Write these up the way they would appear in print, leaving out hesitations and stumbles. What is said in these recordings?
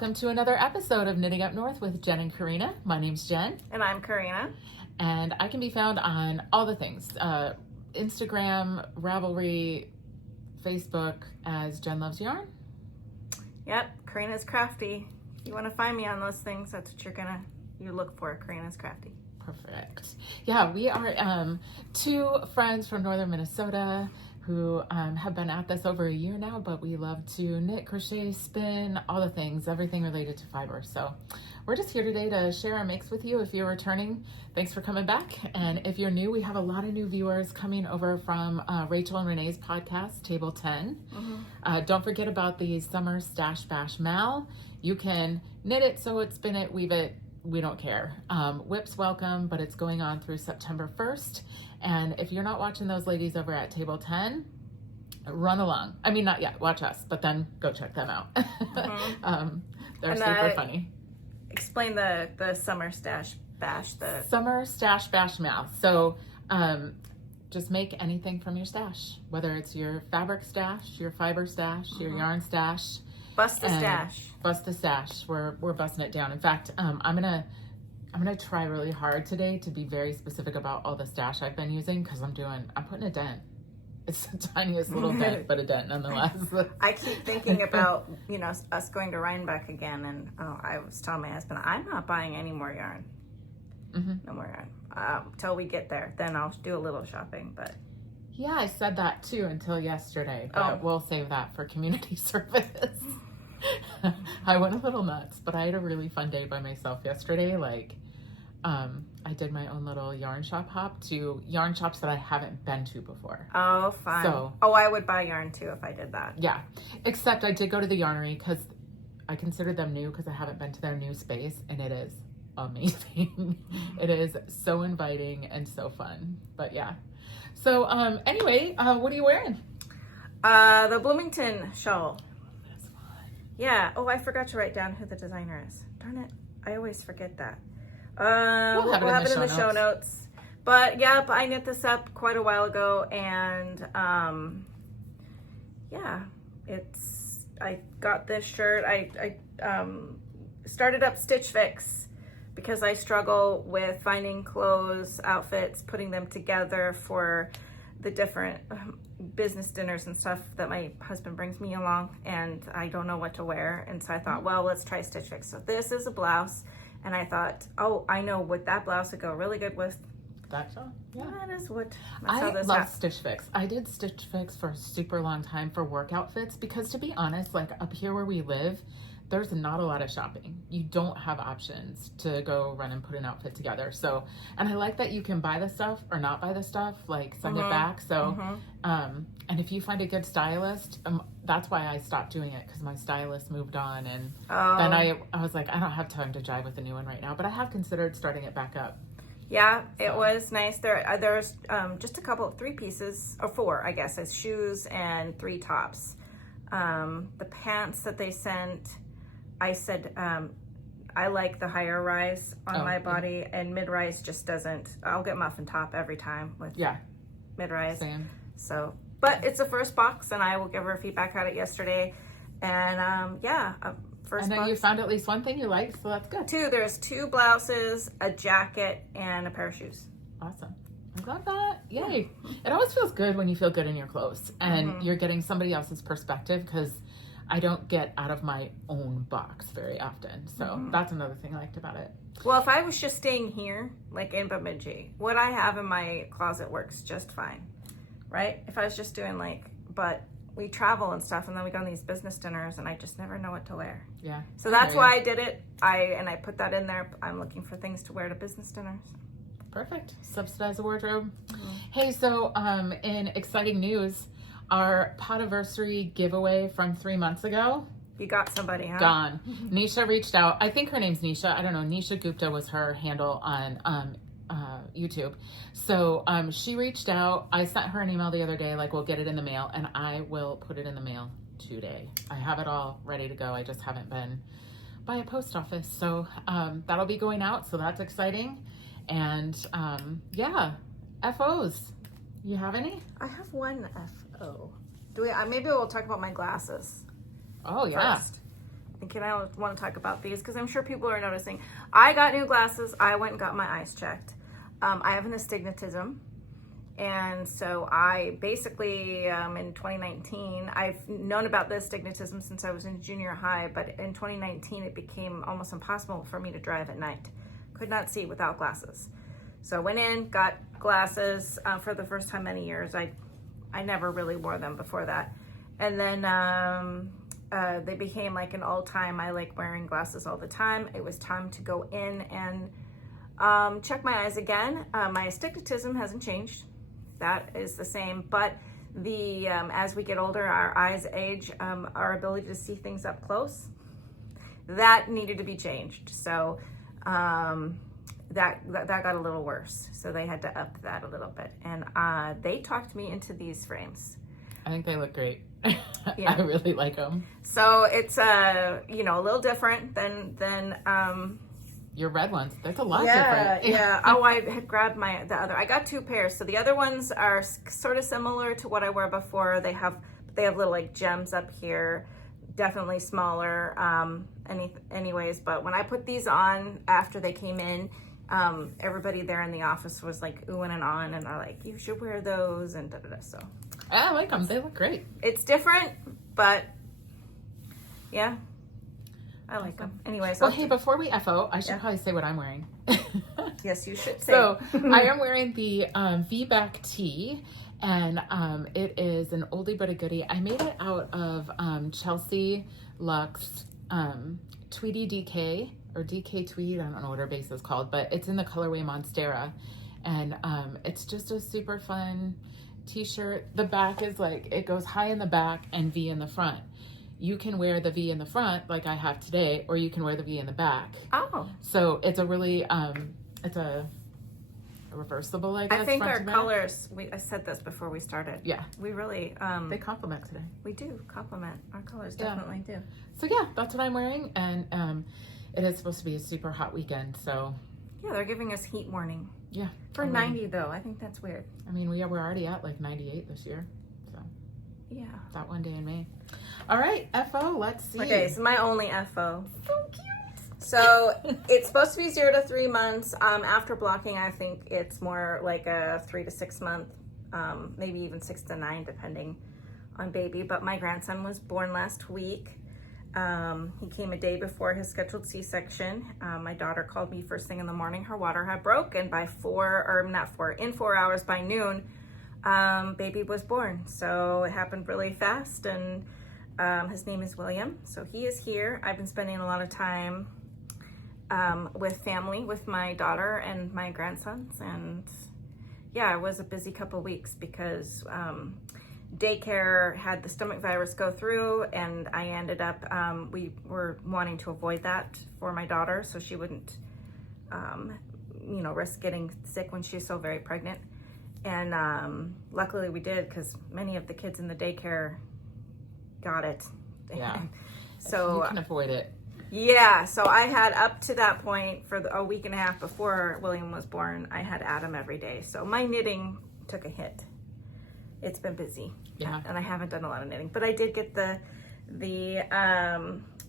welcome to another episode of Knitting Up North with Jenn and Corrina. My name's Jenn. And I'm Corrina. And I can be found on all the things. Instagram, Ravelry, Facebook as Jenn Loves Yarn. Yep, Corrina's Crafty. You want to find me on those things, that's what you look for, Corrina's Crafty. Perfect. Yeah, we are two friends from northern Minnesota who have been at this over a year now, but we love to knit, crochet, spin, all the things, everything related to fiber. So we're just here today to share our makes with you. If you're returning, thanks for coming back. And if you're new, we have a lot of new viewers coming over from Rachel and Renee's podcast, Table 10. Mm-hmm. Don't forget about the Summer Stash Bash Mal. You can knit it, sew it, spin it, weave it. We don't care. Whip's welcome, but it's going on through September 1st. And if you're not watching those ladies over at Table 10, run along. I mean, not yet. Watch us, but then go check them out. Mm-hmm. They're super funny. Explain the Summer Stash Bash. The Summer Stash Bash Math. So just make anything from your stash, whether it's your fabric stash, your fiber stash, your yarn stash. Bust the stash. Bust the stash. We're busting it down. In fact, I'm gonna try really hard today to be very specific about all the stash I've been using because I'm putting a dent. It's the tiniest little dent, but a dent nonetheless. I keep thinking about us going to Rhinebeck again, and I was telling my husband I'm not buying any more yarn. Mm-hmm. No more yarn till we get there. Then I'll do a little shopping, but. Yeah, I said that too until yesterday, but we'll save that for community service. I went a little nuts, but I had a really fun day by myself yesterday. I did my own little yarn shop hop to yarn shops that I haven't been to before. Oh, fun. So, I would buy yarn too if I did that. Yeah, except I did go to the yarnery because I considered them new because I haven't been to their new space, and it is amazing. It is so inviting and so fun, but yeah. So anyway, what are you wearing? The Bloomington shawl. This one. Yeah. Oh, I forgot to write down who the designer is. Darn it. I always forget that. We'll have it in the show notes. But yeah, I knit this up quite a while ago, and yeah, I got this shirt. I started up Stitch Fix because I struggle with finding clothes, outfits, putting them together for the different business dinners and stuff that my husband brings me along, and I don't know what to wear. And so I thought, well, let's try Stitch Fix. So this is a blouse, and I thought, I know what that blouse would go really good with. That's all. Yeah. That's I how this love happened. Stitch Fix. I did Stitch Fix for a super long time for work outfits because, to be honest, up here where we live, there's not a lot of shopping. You don't have options to go run and put an outfit together. So, and I like that you can buy the stuff or not buy the stuff, send it back. So, and if you find a good stylist, that's why I stopped doing it because my stylist moved on. And then I was like, I don't have time to jive with a new one right now, but I have considered starting it back up. Yeah, it was nice. There's just three pieces, or four, I guess, as shoes and 3 tops. The pants that they sent, I said, I like the higher rise on my body, and mid-rise just doesn't. I'll get muffin top every time with mid-rise. Same. So, but it's the first box, and I will give her feedback on it yesterday. And first and then box. you found at least one thing you like, so that's good. There's 2 blouses, a jacket, and a pair of shoes. Awesome. I'm glad that. Yay. It always feels good when you feel good in your clothes and you're getting somebody else's perspective, because I don't get out of my own box very often. So that's another thing I liked about it. Well, if I was just staying here, like in Bemidji, what I have in my closet works just fine, right? If I was just doing but we travel and stuff, and then we go on these business dinners, and I just never know what to wear. Yeah. So that's why I did it. I put that in there. I'm looking for things to wear to business dinners. Perfect. Subsidize the wardrobe. Hey, so in exciting news, our Podiversary giveaway from 3 months ago. You got somebody, huh? Gone. Nisha reached out. I think her name's Nisha. I don't know. Nisha Gupta was her handle on YouTube. So she reached out. I sent her an email the other day, we'll get it in the mail, and I will put it in the mail today. I have it all ready to go. I just haven't been by a post office. So that'll be going out. So that's exciting. And FOs. You have any? I have one FO. Do we? Maybe we'll talk about my glasses. Oh yeah. First. thinking I want to talk about these because I'm sure people are noticing. I got new glasses. I went and got my eyes checked. I have an astigmatism. And so I basically, in 2019, I've known about the astigmatism since I was in junior high, but in 2019, it became almost impossible for me to drive at night. Could not see without glasses. So I went in, got glasses for the first time in many years. I never really wore them before that. And then they became like an all-time, I like wearing glasses all the time. It was time to go in and check my eyes again. My astigmatism hasn't changed. That is the same, but as we get older, our eyes age, our ability to see things up close, that needed to be changed. So that got a little worse. So they had to up that a little bit, and they talked me into these frames. I think they look great. Yeah. I really like them. So it's a little different than your red ones. That's a lot different. Yeah. Oh, I had grabbed the other. I got two pairs. So the other ones are sort of similar to what I wore before. They have little like gems up here, definitely smaller. Anyways, but when I put these on after they came in, everybody there in the office was like oohing and ahhing, and are like, you should wear those and da-da-da. So I like them. They look great. it's different, but yeah. I like them. Anyways. Well, hey, before we FO, I should probably say what I'm wearing. Yes, you should say. So I am wearing the V-back tee, and it is an oldie but a goodie. I made it out of Chelsea Luxe Tweedy DK, or DK Tweed. I don't know what her base is called, but it's in the colorway Monstera. And it's just a super fun t-shirt. The back is like, it goes high in the back and V in the front. You can wear the V in the front like I have today, or you can wear the V in the back. Oh. So it's a really, it's a reversible, I guess. I think our colors, I said this before we started. Yeah. We really, they complement today. we do complement. Our colors definitely do. So yeah, that's what I'm wearing. And it is supposed to be a super hot weekend. So Yeah, they're giving us heat warning. yeah. For 90 though, I think that's weird. I mean, we're already at like 98 this year. So Yeah. that one day in May. All right, FO, let's see. Okay, so my only FO. So cute. So it's supposed to be 0 to 3 months. After blocking, I think it's more like a 3 to 6 month, maybe even 6 to 9, depending on baby. But my grandson was born last week. He came a day before his scheduled C-section. My daughter called me first thing in the morning. Her water had broke, and by 4 hours by noon, baby was born. So it happened really fast, and his name is William. So he is here. I've been spending a lot of time with family, with my daughter and my grandsons, and yeah, it was a busy couple weeks because daycare had the stomach virus go through, and I ended up, we were wanting to avoid that for my daughter so she wouldn't, risk getting sick when she's so very pregnant. And luckily we did, because many of the kids in the daycare got it. Yeah. So you can avoid it. Yeah, so I had up to that point for a week and a half before William was born, I had Adam every day. So my knitting took a hit. It's been busy. Yeah. And I haven't done a lot of knitting, but I did get the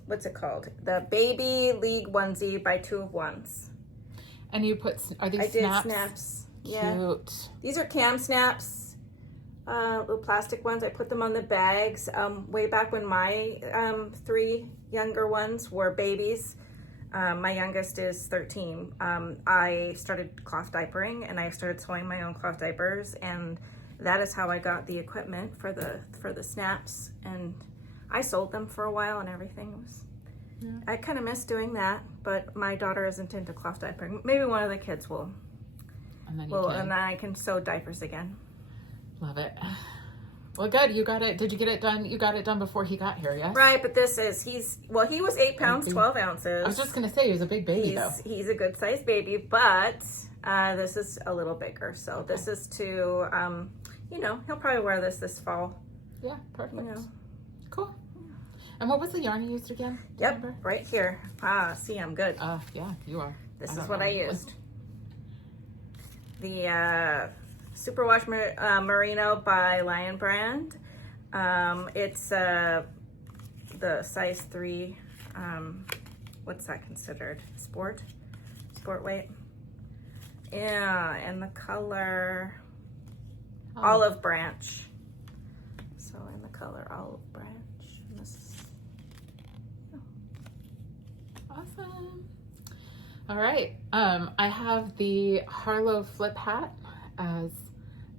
what's it called? The Baby League onesie by 2 of 1s. And you put, are these snaps? I did snaps. Cute. Yeah. These are cam snaps, little plastic ones. I put them on the bags. Way back when my 3 younger ones were babies. My youngest is 13. I started cloth diapering, and I started sewing my own cloth diapers, and that is how I got the equipment for the snaps, and I sold them for a while, and everything was. Yeah. I kind of miss doing that, but my daughter isn't into cloth diapering. Maybe one of the kids will. And then and then I can sew diapers again. Love it. Well, good. You got it. Did you get it done? You got it done before he got here, yes? Right, but he was 8 pounds, 12 ounces. I was just going to say, he was a big baby, though. He's a good sized baby, but this is a little bigger. So this is to, he'll probably wear this fall. Yeah, perfect. Cool. And what was the yarn you used again? Yep, Remember? right here. See, I'm good. Yeah, you are. This is what I used. The Superwash Merino by Lion Brand. It's the size 3 what's that considered? Sport weight. Yeah, and the color olive branch. So in the color olive branch. And this is, Awesome. All right. I have the Harlow flip hat as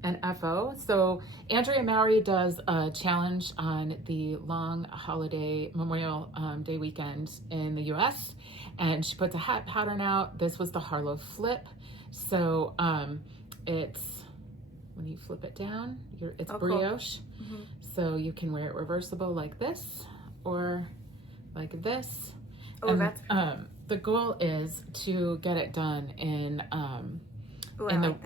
an FO. So Andrea Mowry does a challenge on the long holiday Memorial Day weekend in the US, and she puts a hat pattern out. This was the Harlow flip. So it's, when you flip it down, it's brioche. Cool. So you can wear it reversible like this or like this. Oh, and, that's the goal is to get it done in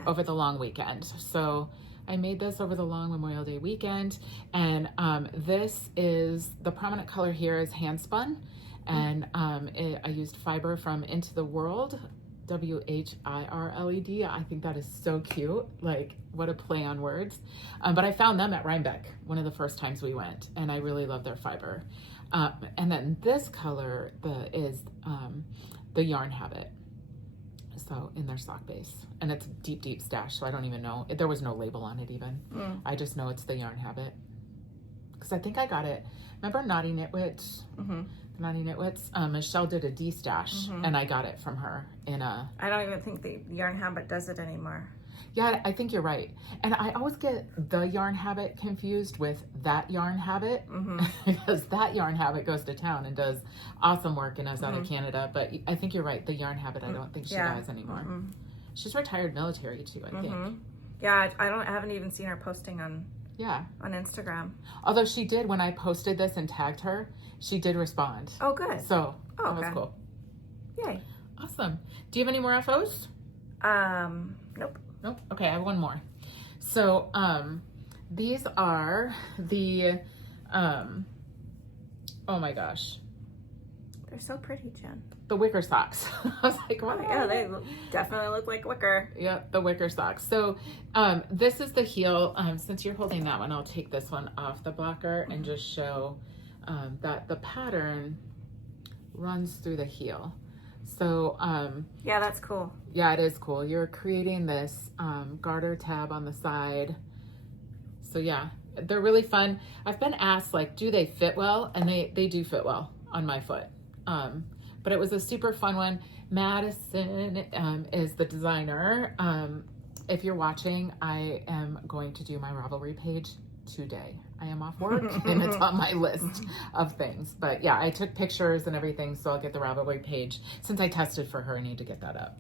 over the long weekend. So I made this over the long Memorial Day weekend, and this is the prominent color here is hand spun, and I used fiber from Into the World, WHIRLED. I think that is so cute. Like, what a play on words. But I found them at Rhinebeck one of the first times we went, and I really love their fiber. And then this color is the Yarn Habit. So in their sock base, and it's deep stash. So I don't even know. There was no label on it even. I just know it's the Yarn Habit. Because I think I got it. Remember Naughty Knitwits? Naughty Knitwits. Michelle did a D-stash, and I got it from her in a... I don't even think the Yarn Habit does it anymore. Yeah, I think you're right. And I always get the Yarn Habit confused with That Yarn Habit, because That Yarn Habit goes to town and does awesome work and is out of Canada. But I think you're right. The Yarn Habit, I don't think she does anymore. She's retired military too, I think. Yeah, I haven't even seen her posting on Instagram. Although she did, when I posted this and tagged her, she did respond. Oh, good. So that was cool. Yay. Awesome. Do you have any more FOs? Nope. Nope. Okay, I have one more. So these are the oh my gosh, they're so pretty, Jen. The wicker socks. I was like, wow. Yeah, they definitely look like wicker. Yeah, the wicker socks. So this is the heel. Since you're holding that one, I'll take this one off the blocker and just show that the pattern runs through the heel. So yeah, that's cool. Yeah, it is cool. You're creating this garter tab on the side. So yeah, they're really fun. I've been asked, like, do they fit well? And they do fit well on my foot. But it was a super fun one. Madison is the designer. If you're watching, I am going to do my Ravelry page today. I am off work and it's on my list of things. But yeah, I took pictures and everything, so I'll get the Ravelry page. Since I tested for her, I need to get that up.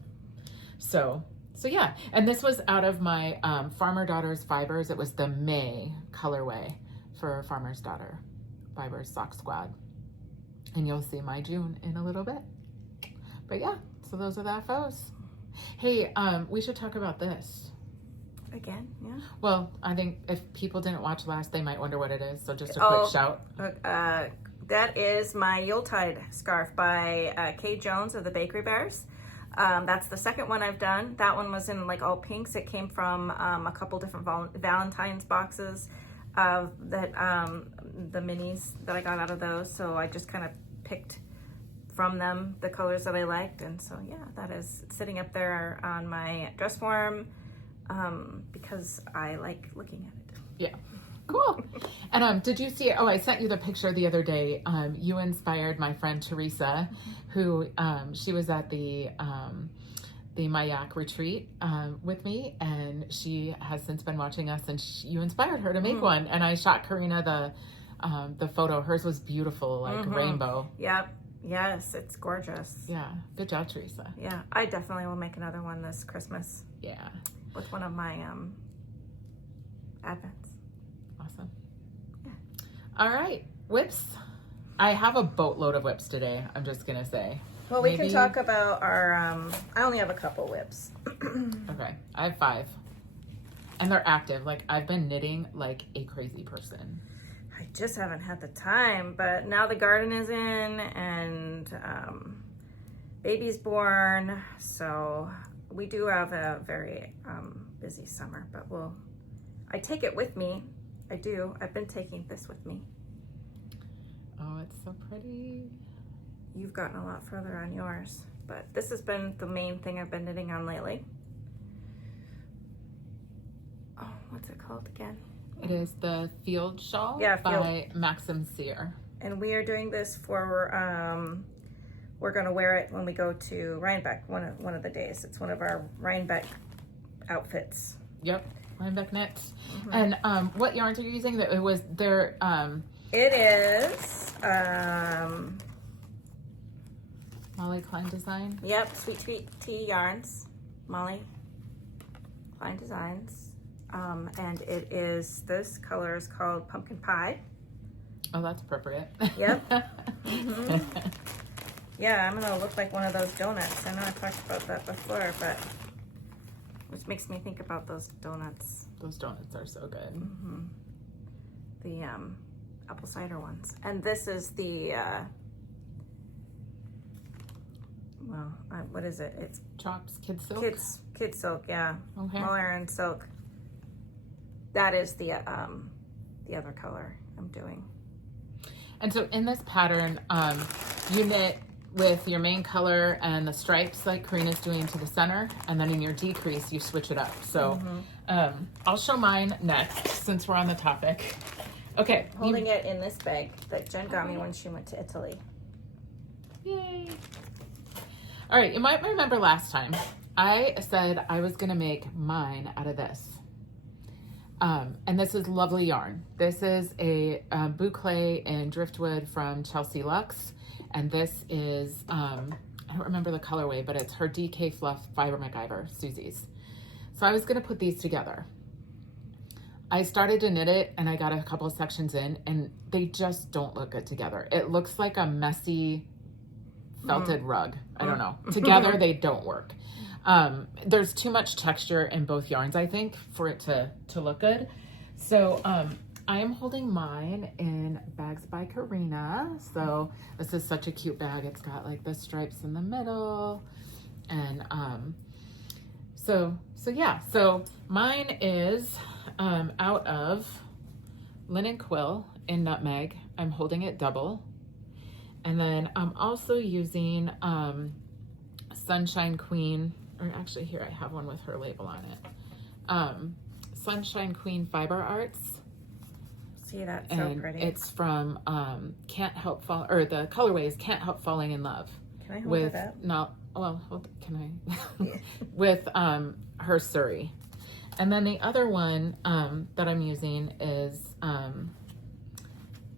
So yeah, and this was out of my Farmer Daughters Fibers. It was the May colorway for Farmer's Daughter Fibers Sock Squad. And you'll see my June in a little bit. But yeah, so those are the FOs. Hey, we should talk about this. Again, yeah. Well, I think if people didn't watch last, they might wonder what it is. So just a quick shout. That is my Yuletide scarf by Kay Jones of the Bakery Bears. That's the second one I've done. That one was in like all pinks. It came from a couple different Valentine's boxes of that the minis that I got out of those. So I just kind of picked from them the colors that I liked, and so yeah, that is sitting up there on my dress form because I like looking at it. Yeah, cool. And did you see? Oh, I sent you the picture the other day. You inspired my friend Teresa, who she was at the Mayak retreat with me, and she has since been watching us, and you inspired her to make one. And I shot Corrina the photo. Hers was beautiful, like rainbow. Yep. Yes, it's gorgeous. Yeah, good job, Teresa. Yeah, I definitely will make another one this Christmas. Yeah, with one of my advents. Awesome. Yeah. All right, whips. I have a boatload of whips today. I'm just gonna say. Well, we can talk about our. I only have a couple whips. Okay, I have 5, and they're active. Like, I've been knitting like a crazy person. I just haven't had the time, but now the garden is in and baby's born, so we do have a very busy summer, but I take it with me. I do. I've been taking this with me. Oh, it's so pretty. you've gotten a lot further on yours. But this has been the main thing I've been knitting on lately. Oh, what's it called again? It is the Field Shawl by Maxim Sear. And we are doing this for, we're gonna wear it when we go to Rhinebeck one of the days. It's one of our Rhinebeck outfits. Yep, Rhinebeck knits. And what yarns are you using? That it was their It is Molly Klein Design. Yep, Sweet Sweet Tea Yarns, Molly Klein Designs. And it is, this color is called Pumpkin Pie. Oh, that's appropriate. Yep. Yeah, I'm gonna look like one of those donuts. I know I talked about that before, but which makes me think about those donuts. Those donuts are so good. The apple cider ones. And this is the what is it? It's Chops Kid Silk. Kid Silk, yeah. Okay. Muller and Silk. That is the other color I'm doing. And so in this pattern, you knit with your main color and the stripes like Corrina's doing to the center, and then in your decrease you switch it up. So I'll show mine next since we're on the topic. Okay. Holding it in this bag that Jen got me when she went to Italy. Yay. All right, you might remember last time I said I was gonna make mine out of this. And this is lovely yarn. This is a boucle in driftwood from Chelsea Luxe. And this is, I don't remember the colorway, but it's her DK Fluff Fiber MacGyver, Susie's. So I was gonna put these together. I started to knit it and I got a couple of sections in and they just don't look good together. It looks like a messy felted rug. I don't know. Together they don't work. There's too much texture in both yarns, I think, for it to look good. So I am holding mine in Bags by Corrina. So this is such a cute bag. It's got like the stripes in the middle. And so yeah. So mine is out of Linen Quill in Nutmeg. I'm holding it double. And then I'm also using Sunshine Queen, or actually here I have one with her label on it. Sunshine Queen Fiber Arts. See, that's and so pretty. It's from Can't Help Fall, or the colorway is Can't Help Falling in Love. Can I hold with, it up? No, well, can I? With her Surrey. And then the other one that I'm using is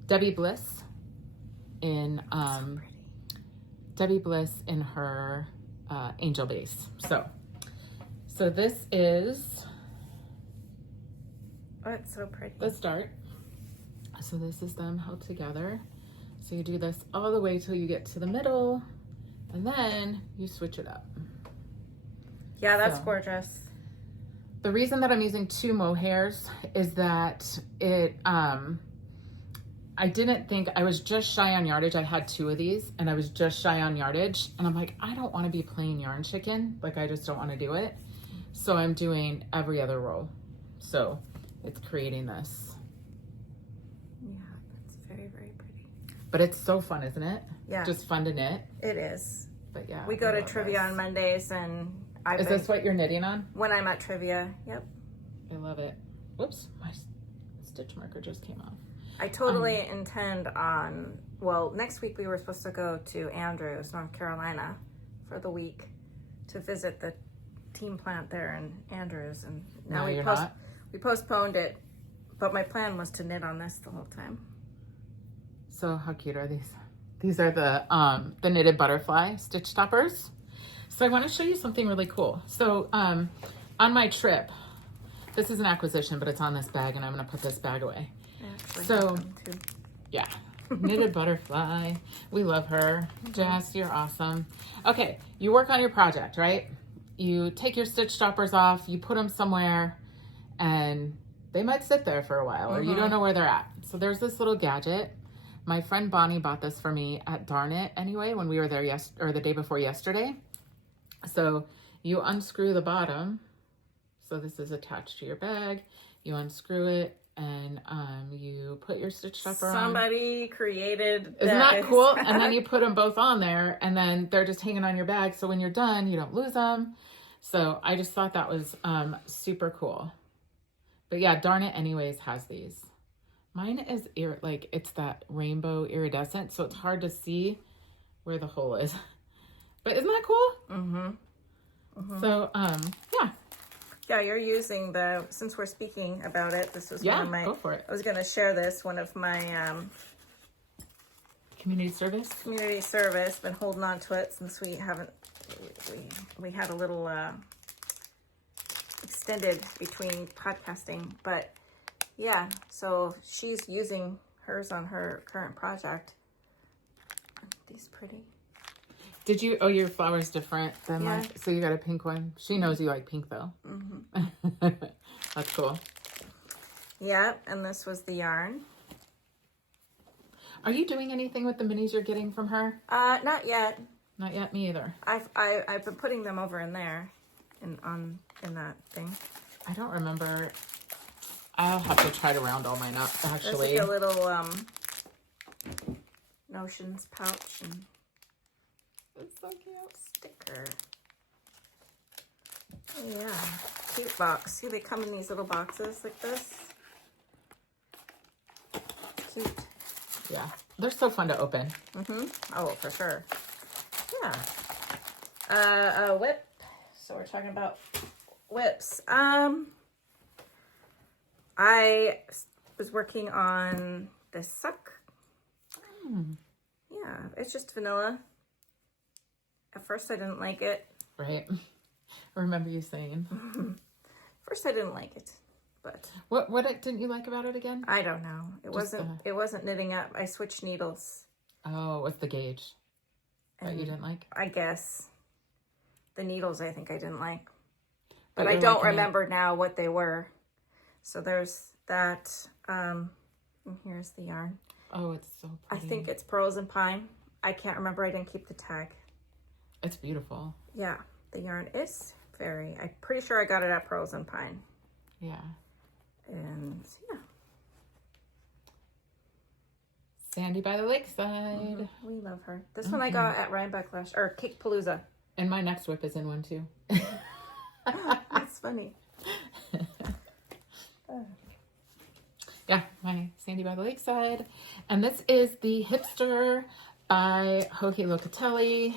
Debbie Bliss in Debbie Bliss in her Angel Base. So this is it's so pretty. the start. So this is them held together. So you do this all the way till you get to the middle, and then you switch it up. Yeah, that's gorgeous. The reason that I'm using 2 mohairs is that it, I didn't think, I was just shy on yardage. I had 2 of these and I was just shy on yardage. And I'm like, I don't want to be playing yarn chicken. Like, I just don't want to do it. So I'm doing every other row. So it's creating this. Yeah, that's very, very pretty. But it's so fun, isn't it? Yeah. Just fun to knit. It is. But yeah. We go to trivia on Mondays and Is this what you're knitting on? When I'm at trivia, yep. I love it. Whoops, my stitch marker just came off. I totally intend on, well, next week we were supposed to go to Andrews, North Carolina for the week to visit the team plant there in Andrews. And now we postponed it, but my plan was to knit on this the whole time. So how cute are these? These are the knitted butterfly stitch toppers. So I want to show you something really cool. So on my trip, this is an acquisition, but it's on this bag and I'm going to put this bag away. So yeah, knitted butterfly. We love her. Jess, you're awesome. Okay, you work on your project, right? You take your stitch stoppers off, you put them somewhere, and they might sit there for a while, or you don't know where they're at. So there's this little gadget. My friend Bonnie bought this for me at Darn It anyway, when we were there the day before yesterday. So you unscrew the bottom. So this is attached to your bag. You unscrew it, and you put your stitch stopper on. Somebody created that. Isn't that cool? And then you put them both on there, and then they're just hanging on your bag. So when you're done, you don't lose them. So I just thought that was super cool. But yeah, Darn It Anyways has these. Mine is like it's that rainbow iridescent, so it's hard to see where the hole is. But isn't that cool? Mm-hmm. Mm-hmm. So yeah. Yeah, you're using since we're speaking about it, this was one of my, go for it. I was going to share this, one of my community service. Been holding on to it since we haven't, we had a little extended between podcasting, but yeah, so she's using hers on her current project. Aren't these pretty? Did you, your flower's different than mine? So you got a pink one. She knows you like pink though. Mm-hmm. That's cool. Yeah, and this was the yarn. Are you doing anything with the minis you're getting from her? Not yet. Not yet, me either. I've been putting them over in there, in that thing. I don't remember. I'll have to try to round all mine up, actually. There's like a little notions pouch and it's so cute. Sticker. Oh, yeah, cute box. See, they come in these little boxes like this. Cute. Yeah, they're so fun to open. Mm-hmm. Oh, for sure. Yeah. A whip. So we're talking about whips. I was working on this sock. Yeah, it's just vanilla. At first I didn't like it. Right. I remember you saying. First I didn't like it, but what didn't you like about it again? I don't know. It wasn't knitting up. I switched needles. Oh, what's the gauge that you didn't like? I guess the needles I think I didn't like. But I don't remember now what they were. So there's that. And here's the yarn. Oh, it's so pretty. I think it's Pearls and Pine. I can't remember. I didn't keep the tag. It's beautiful. Yeah, the yarn is I'm pretty sure I got it at Pearls and Pine. Yeah. And yeah. Sandy by the Lakeside. Mm-hmm. We love her. This one I got at Rhinebeck Cake Palooza. And my next whip is in one too. That's funny. Yeah, my Sandy by the Lakeside. And this is the Hipster by Hohi Locatelli.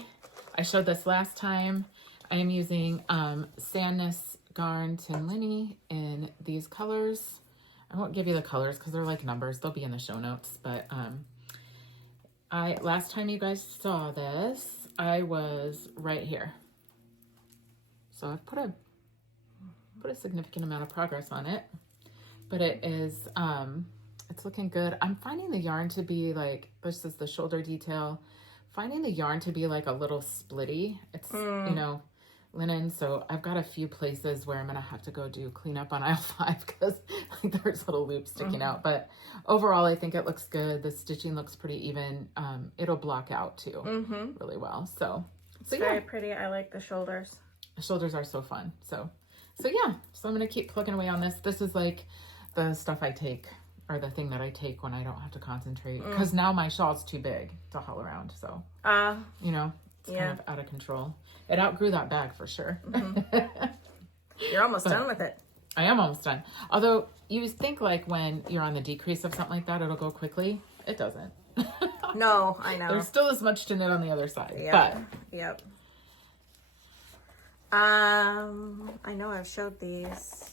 I showed this last time. I am using Sandness Garn Tin Linny in these colors. I won't give you the colors because they're like numbers. They'll be in the show notes. But last time you guys saw this, I was right here. So I've put a significant amount of progress on it. But it is, it's looking good. I'm finding the yarn to be like, this is the shoulder detail, finding the yarn to be like a little splitty. It's, you know, linen. So I've got a few places where I'm going to have to go do cleanup on aisle 5 because like, there's little loops sticking out. But overall, I think it looks good. The stitching looks pretty even. It'll block out too really well. So it's very pretty. I like the shoulders. The shoulders are so fun. So yeah, so I'm going to keep plugging away on this. This is like the stuff I take, or the thing that I take when I don't have to concentrate, because now my shawl's too big to haul around. So, you know, it's kind of out of control. It outgrew that bag for sure. You're almost done with it. I am almost done. Although you think like when you're on the decrease of something like that, it'll go quickly. It doesn't. No, I know. There's still as much to knit on the other side. Yeah. Yep. I know I've showed these.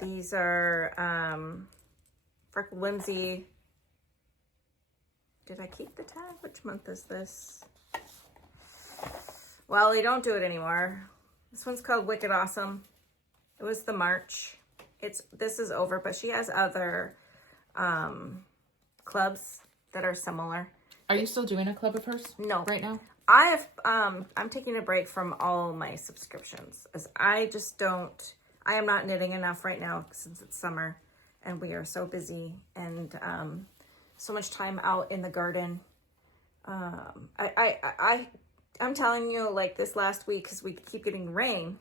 These are Freckled Whimsy. Did I keep the tag? Which month is this? Well, they don't do it anymore. This one's called Wicked Awesome. It was the March. This is over, but she has other clubs that are similar. Are you still doing a club of hers? No. Right now? I'm taking a break from all my subscriptions, as I am not knitting enough right now since it's summer and we are so busy and so much time out in the garden. I'm telling you, like this last week, because we keep getting rain, and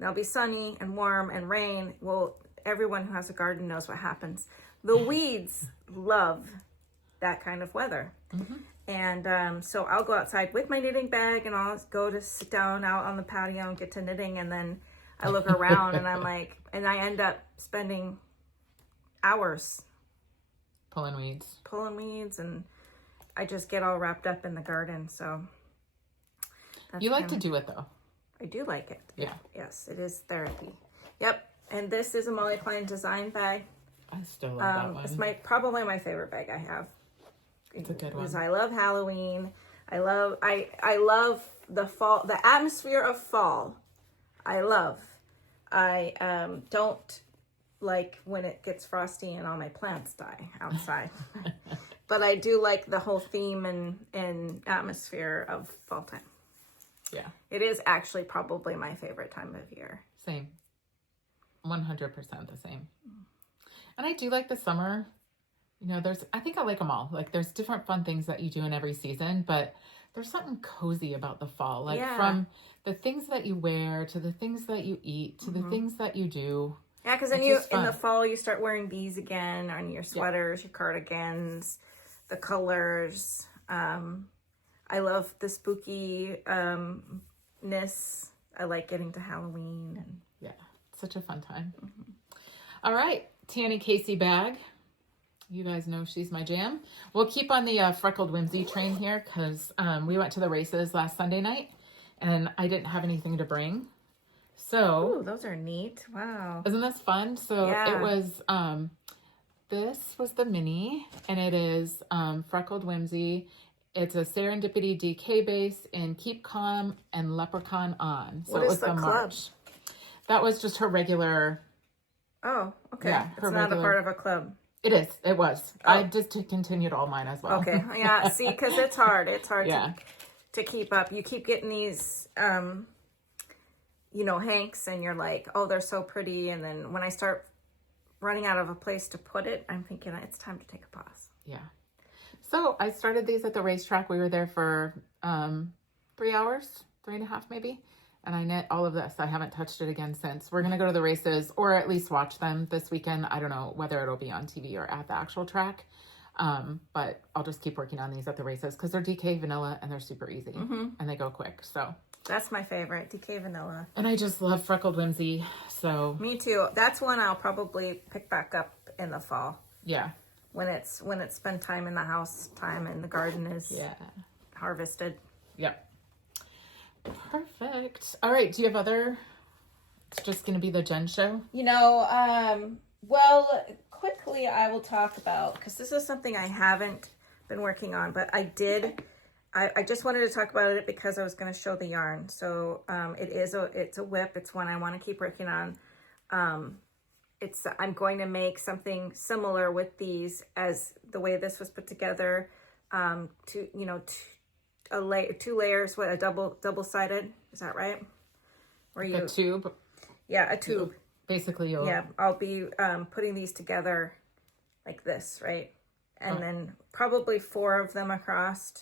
it'll be sunny and warm and rain. Well, everyone who has a garden knows what happens. The weeds love that kind of weather. Mm-hmm. And so I'll go outside with my knitting bag and I'll go to sit down out on the patio and get to knitting. And then I look around and I'm like, and I end up spending hours Pulling weeds, and I just get all wrapped up in the garden. So you like to do it though. I do like it. Yeah. Yes, it is therapy. Yep. And this is a Molly Klein design bag. I still love that one. It's probably my favorite bag I have. It's a good one. Because I love Halloween. I love the fall, the atmosphere of fall. I don't like when it gets frosty and all my plants die outside. But I do like the whole theme and atmosphere of fall time. Yeah. It is actually probably my favorite time of year. Same. 100% the same. And I do like the summer. You know, I think I like them all. Like there's different fun things that you do in every season, but there's something cozy about the fall. Like from the things that you wear to the things that you eat to the things that you do. Yeah, because then in the fall you start wearing these again on your sweaters, your cardigans, the colors. I love the spooky ness. I like getting to Halloween and such a fun time. All right, Tanny Casey bag. You guys know she's my jam. We'll keep on the Freckled Whimsy train here because we went to the races last Sunday night and I didn't have anything to bring. So, ooh, those are neat. Wow. Isn't this fun? So it was, this was the mini and it is Freckled Whimsy. It's a Serendipity DK base in Keep Calm and Leprechaun On. So what it is was the March. That was just her regular. Oh, okay. Yeah, it's not a part of a club. It is. It was. Oh. I just continued all mine as well. Okay. Yeah. See, because it's hard. It's hard to keep up. You keep getting these, hanks, and you're like, oh, they're so pretty. And then when I start running out of a place to put it, I'm thinking it's time to take a pause. Yeah. So I started these at the racetrack. We were there for 3 hours, 3.5 maybe. And I knit all of this. I haven't touched it again since. We're going to go to the races or at least watch them this weekend. I don't know whether it'll be on TV or at the actual track. But I'll just keep working on these at the races because they're DK vanilla and they're super easy and they go quick. So that's my favorite, DK vanilla. And I just love Freckled Whimsy. So me too. That's one I'll probably pick back up in the fall. Yeah. When it's spend time in the house time and the garden is harvested. Yep. Perfect. All right. Do you have other? It's just going to be the Jenn show. Well, quickly I will talk about, because this is something I haven't been working on, but I did. I just wanted to talk about it because I was going to show the yarn. So it's a whip. It's one I want to keep working on. I'm going to make something similar with these as the way this was put together. Two layers, a double-sided, is that right? A tube. Yeah, a tube. Basically, I'll be putting these together like this, right? And then probably 4 of them across,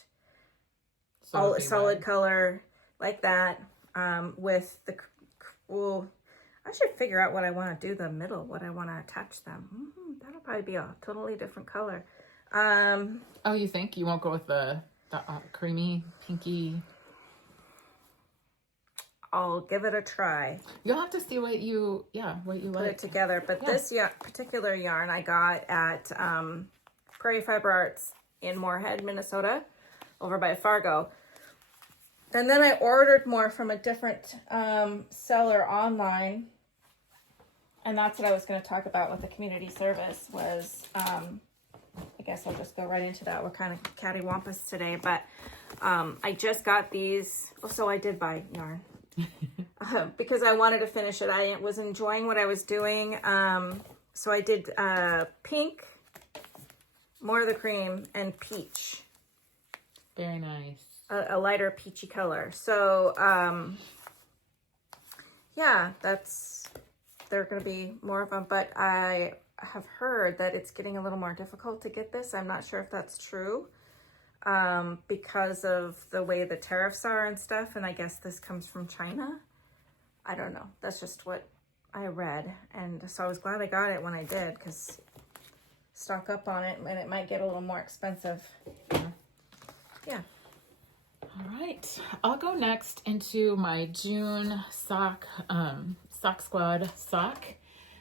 so all solid color like that. With the I should figure out what I want to do the middle, what I want to attach them. That'll probably be a totally different color. Oh, you think you won't go with the creamy pinky? I'll give it a try. You'll have to see what you like. Put it together. But this particular yarn I got at Prairie Fiber Arts in Moorhead, Minnesota, over by Fargo. And then I ordered more from a different seller online. And that's what I was going to talk about with the community service was, I guess I'll just go right into that. We're kind of cattywampus today, but I just got these. So I did buy yarn because I wanted to finish it. I was enjoying what I was doing. So I did pink, more of the cream, and peach. Very nice. A lighter peachy color. So there are going to be more of them, but I have heard that it's getting a little more difficult to get this. I'm not sure if that's true because of the way the tariffs are and stuff, and I guess this comes from China. I don't know. That's just what I read, and so I was glad I got it when I did, because stock up on it, and it might get a little more expensive. Yeah. All right, I'll go next into my June sock squad sock.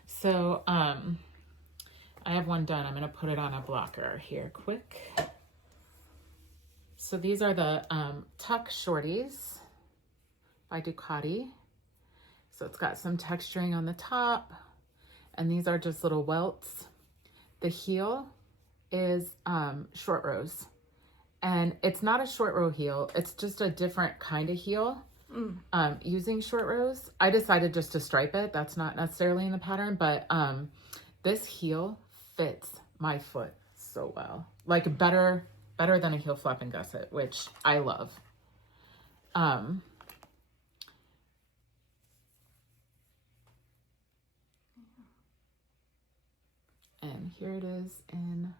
So I have one done. I'm gonna put it on a blocker here quick. So these are the Tuck Shorties by Ducati. So it's got some texturing on the top, and these are just little welts. The heel is short rows, and it's not a short row heel. It's just a different kind of heel. Using short rows, I decided just to stripe it. That's not necessarily in the pattern, but this heel fits my foot so well, like better than a heel flap and gusset, which I love. And here it is in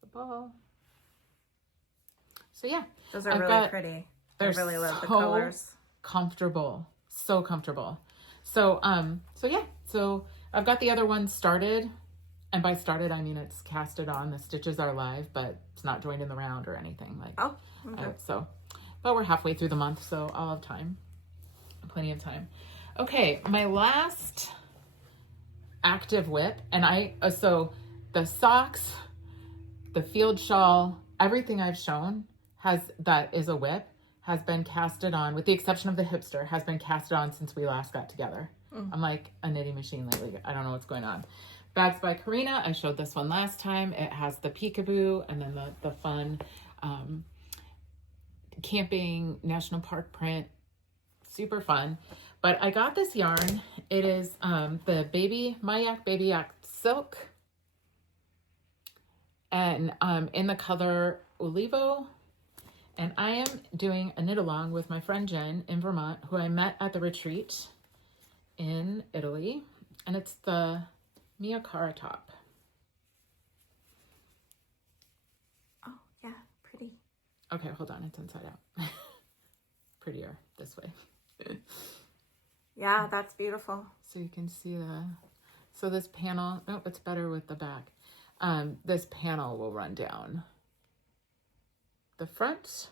the ball. So yeah, those are really pretty. I really love the colors. Comfortable, so comfortable. So yeah, so I've got the other one started, and by started I mean it's casted on. The stitches are live, but it's not joined in the round or anything like. Oh, okay. But we're halfway through the month, so I'll have time, plenty of time. Okay, my last active whip, and so the socks, the field shawl, everything I've shown that is a whip has been casted on, with the exception of the hipster, has been casted on since we last got together. I'm like a knitting machine lately. I don't know what's going on. Bags by Corrina. I showed this one last time. It has the peekaboo and then the fun camping national park print. Super fun. But I got this yarn. It is the My Yak Baby Yak Silk. And in the color Olivo. And I am doing a knit along with my friend Jenn in Vermont, who I met at the retreat in Italy. And it's the Mia Cara top. Oh, yeah, pretty. Okay, hold on. It's inside out. Prettier this way. Yeah, that's beautiful. So you can see so this panel, no, it's better with the back. This panel will run down the front,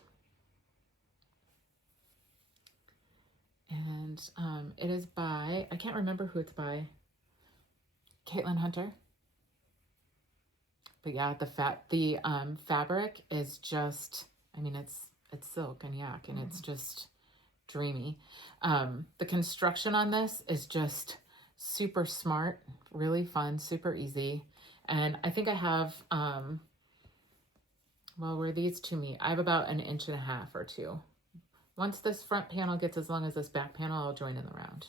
and it is by, I can't remember who it's by, Caitlin Hunter. But yeah, the fabric is just, I mean, it's silk and yak, and it's just dreamy. The construction on this is just super smart, really fun, super easy. And I think I have, well, where these two meet, I have about 1.5 inches or 2. Once this front panel gets as long as this back panel, I'll join in the round.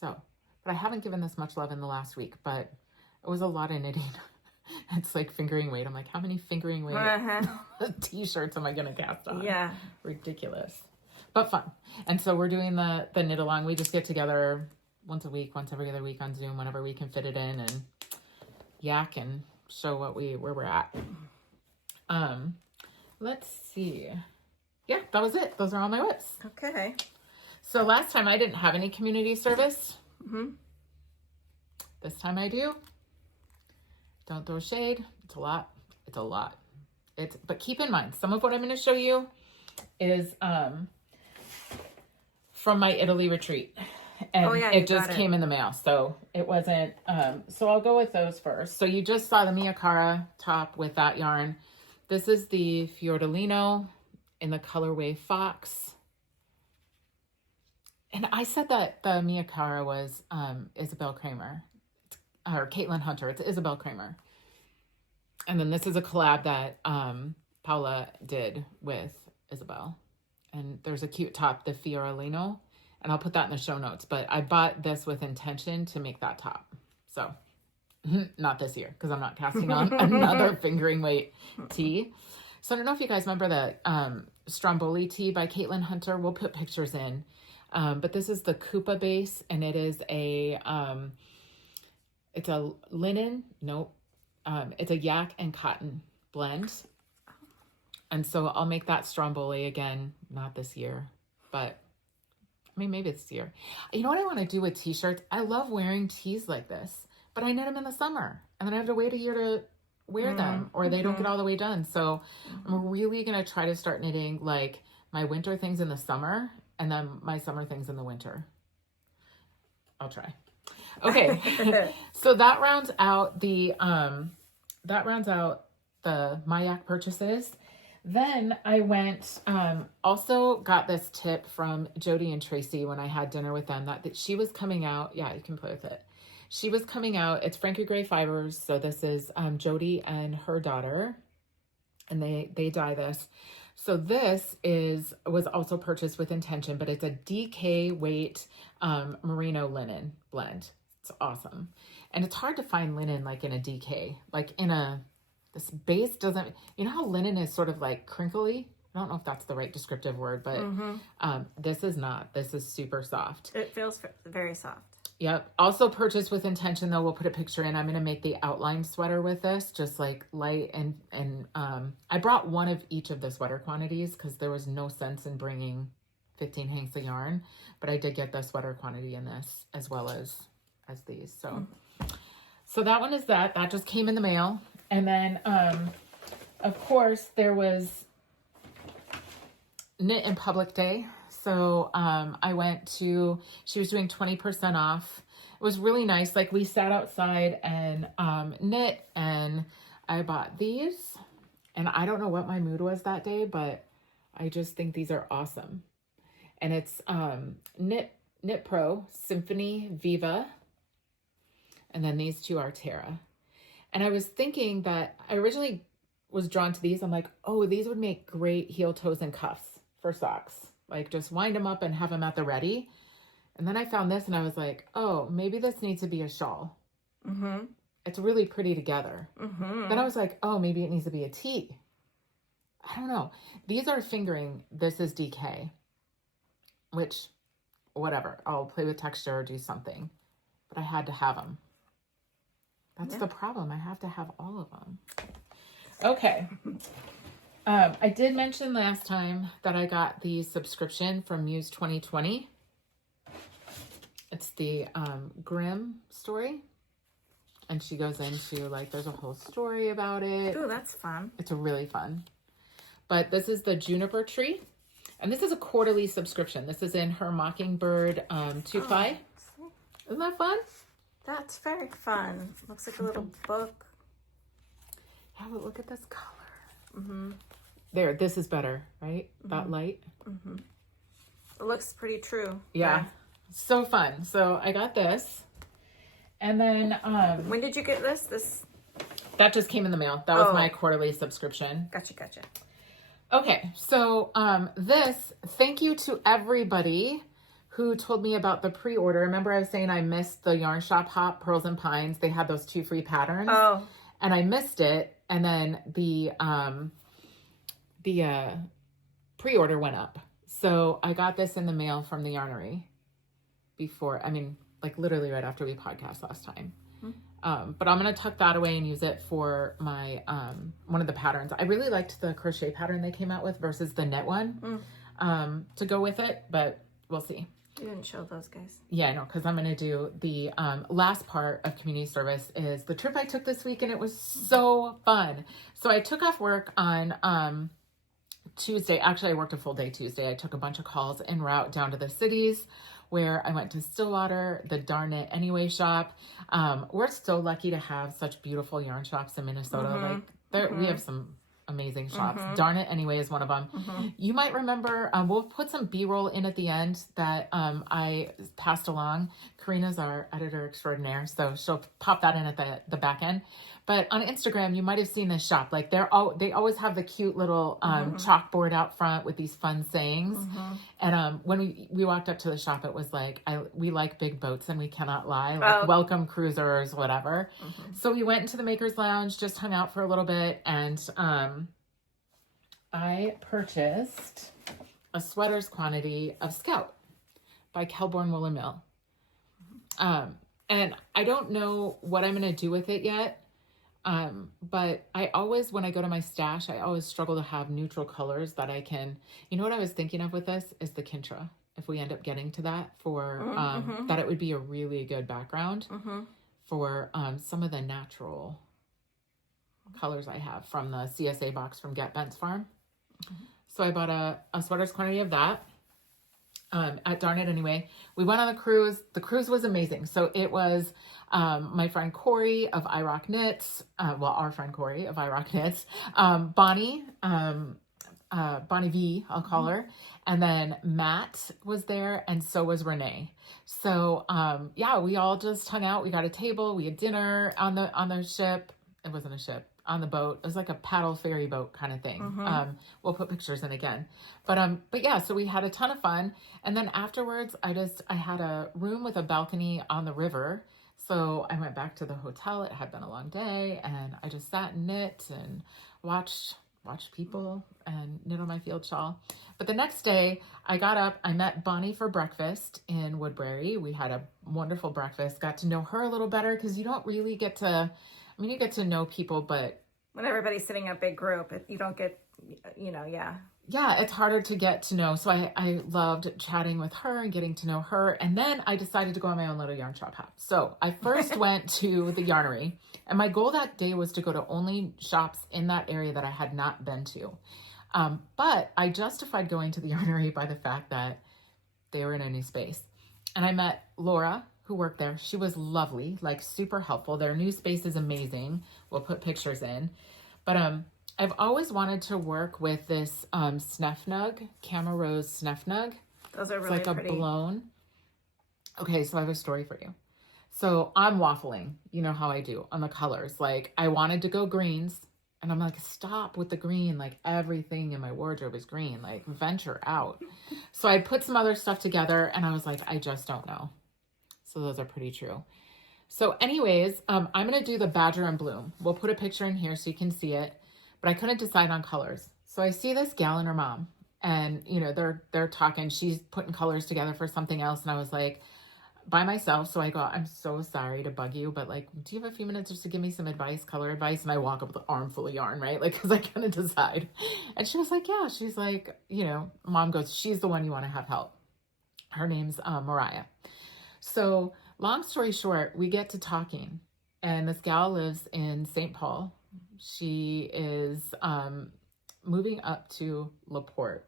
So, but I haven't given this much love in the last week, but it was a lot of knitting. It's like fingering weight. I'm like, how many fingering weight t-shirts am I going to cast on? Yeah. Ridiculous, but fun. And so we're doing the knit along. We just get together once a week, once every other week on Zoom, whenever we can fit it in, and yak and show where we're at. Let's see. Yeah, that was it. Those are all my whips. Okay. So last time I didn't have any community service. This time I do. Don't throw shade. It's a lot. It's a lot. But keep in mind, some of what I'm going to show you is from my Italy retreat. And it just came in the mail. So it wasn't, so I'll go with those first. So you just saw the Mia Cara top with that yarn. This is the Fiordolino in the colorway Fox. And I said that the Mia Cara was Isabel Kramer, or Caitlin Hunter. It's Isabel Kramer. And then this is a collab that Paula did with Isabel. And there's a cute top, the Fiorellino. And I'll put that in the show notes. But I bought this with intention to make that top. So, not this year, because I'm not casting on another fingering weight tee. So I don't know if you guys remember the Stromboli tee by Caitlin Hunter. We'll put pictures in. But this is the Koopa base, and it is it's a linen, it's a yak and cotton blend. And so I'll make that Stromboli again, not this year, but I mean, maybe it's this year. You know what I want to do with t-shirts? I love wearing tees like this, but I knit them in the summer, and then I have to wait a year to wear them or they don't get all the way done. So I'm really going to try to start knitting like my winter things in the summer and then my summer things in the winter. I'll try. Okay. So that rounds out the Mayak purchases. Then I went, also got this tip from Jody and Tracy when I had dinner with them that she was coming out. Yeah, you can play with it. She was coming out. It's Frankie Gray Fibers. So this is Jody and her daughter, and they dye this. So this was also purchased with intention, but it's a DK weight merino linen blend. It's awesome. And it's hard to find linen like in a DK, like this base doesn't, you know how linen is sort of like crinkly? I don't know if that's the right descriptive word, but this is not. This is super soft. It feels very soft. Yep. Also purchased with intention though. We'll put a picture in. I'm going to make the outline sweater with this, just like light and I brought one of each of the sweater quantities because there was no sense in bringing 15 hanks of yarn, but I did get the sweater quantity in this as well as these. So that one is that just came in the mail. And then, of course there was Knit in Public Day. So I went to, she was doing 20% off. It was really nice. Like we sat outside and knit, and I bought these. And I don't know what my mood was that day, but I just think these are awesome. And it's Knit Pro, Symphony, Viva. And then these two are Terra. And I was thinking that I originally was drawn to these. I'm like, oh, these would make great heel, toes, and cuffs for socks. Like just wind them up and have them at the ready. And then I found this and I was like, oh, maybe this needs to be a shawl. It's really pretty together. Then I was like, oh, maybe it needs to be a tee. I don't know. These are fingering. This is DK, which whatever. I'll play with texture or do something. But I had to have them. That's the problem. I have to have all of them. Okay. I did mention last time that I got the subscription from Muse 2020. It's the Grimm story. And she goes into, like, there's a whole story about it. Ooh, that's fun. It's really fun. But this is the Juniper Tree. And this is a quarterly subscription. This is in her Mockingbird 2-ply. Isn't that fun? That's very fun. Looks like a little book. Yeah, but look at this color. There, this is better, right? That light. It looks pretty true. Yeah. So fun. So I got this. And then when did you get this? That just came in the mail. That was my quarterly subscription. Gotcha. Okay. So thank you to everybody who told me about the pre-order. Remember I was saying I missed the Yarn Shop Hop Pearls and Pines. They had those 2 free patterns. Oh. And I missed it. And then the pre-order went up. So I got this in the mail from the Yarnery like literally right after we podcast last time. But I'm going to tuck that away and use it for my, one of the patterns. I really liked the crochet pattern they came out with versus the knit one to go with it, but we'll see. You didn't show those guys. Yeah, I know, because I'm going to do the last part of community service is the trip I took this week, and it was so fun. So I took off work on Tuesday. Actually, I worked a full day Tuesday. I took a bunch of calls en route down to the cities where I went to Stillwater, the Darn It Anyway shop. We're so lucky to have such beautiful yarn shops in Minnesota. We have some amazing shops. Darn It Anyway is one of them. You might remember, we'll put some B-roll in at the end that I passed along. Corrina's our editor extraordinaire, so she'll pop that in at the back end. But on Instagram, you might have seen this shop. Like they always have the cute little chalkboard out front with these fun sayings. And when we walked up to the shop, it was like, we like big boats and we cannot lie. Like welcome cruisers, whatever. So we went into the Maker's Lounge, just hung out for a little bit, and I purchased a sweaters quantity of Scout by Kelborn Wool and Mill. And I don't know what I'm going to do with it yet. But I always, when I go to my stash, I always struggle to have neutral colors that I can, you know what I was thinking of with this is the Kintra. If we end up getting to that that it would be a really good background for, some of the natural colors I have from the CSA box from Get Bent's Farm. So I bought a sweater's quantity of that. At Darn It Anyway, we went on the cruise. The cruise was amazing. So it was my friend Corey of iRock Knits, our friend Corey of iRock Knits, Bonnie, Bonnie V, I'll call her, and then Matt was there, and so was Renee. So yeah, we all just hung out. We got a table. We had dinner on the ship. It wasn't a ship. On the boat. It was like a paddle ferry boat kind of thing. We'll put pictures in again. But yeah, so we had a ton of fun. And then afterwards, I had a room with a balcony on the river. So I went back to the hotel. It had been a long day, and I just sat and knit and watched people and knit on my field shawl. But the next day I got up, I met Bonnie for breakfast in Woodbury. We had a wonderful breakfast, got to know her a little better, because you don't really get to, you get to know people, but when everybody's sitting in a big group, you don't get, yeah, it's harder to get to know. So I loved chatting with her and getting to know her. And then I decided to go on my own little yarn shop hop. So I first went to the yarnery, and my goal that day was to go to only shops in that area that I had not been to. But I justified going to the yarnery by the fact that they were in a new space. And I met Laura, who worked there. She was lovely, like super helpful. Their new space is amazing. We'll put pictures in. But I've always wanted to work with this Sneffnug, Camera Rose Sneffnug. Those are really pretty. It's like pretty. A blown. Okay, so I have a story for you. So I'm waffling, you know how I do, on the colors. Like, I wanted to go greens, and I'm like, stop with the green. Like, everything in my wardrobe is green. Like, venture out. So I put some other stuff together, and I was like, I just don't know. So those are pretty true. So anyways, I'm going to do the Badger and Bloom. We'll put a picture in here so you can see it, but I couldn't decide on colors. So I see this gal and her mom, and they're talking, she's putting colors together for something else. And I was like, by myself. So I go, I'm so sorry to bug you, but like, do you have a few minutes just to give me some advice, color advice? And I walk up with an armful of yarn, right? Like, cause I couldn't decide. And she was like, yeah, she's like, mom goes, she's the one you want to have help. Her name's Mariah. So long story short, we get to talking, and this gal lives in St. Paul. She is moving up to LaPorte.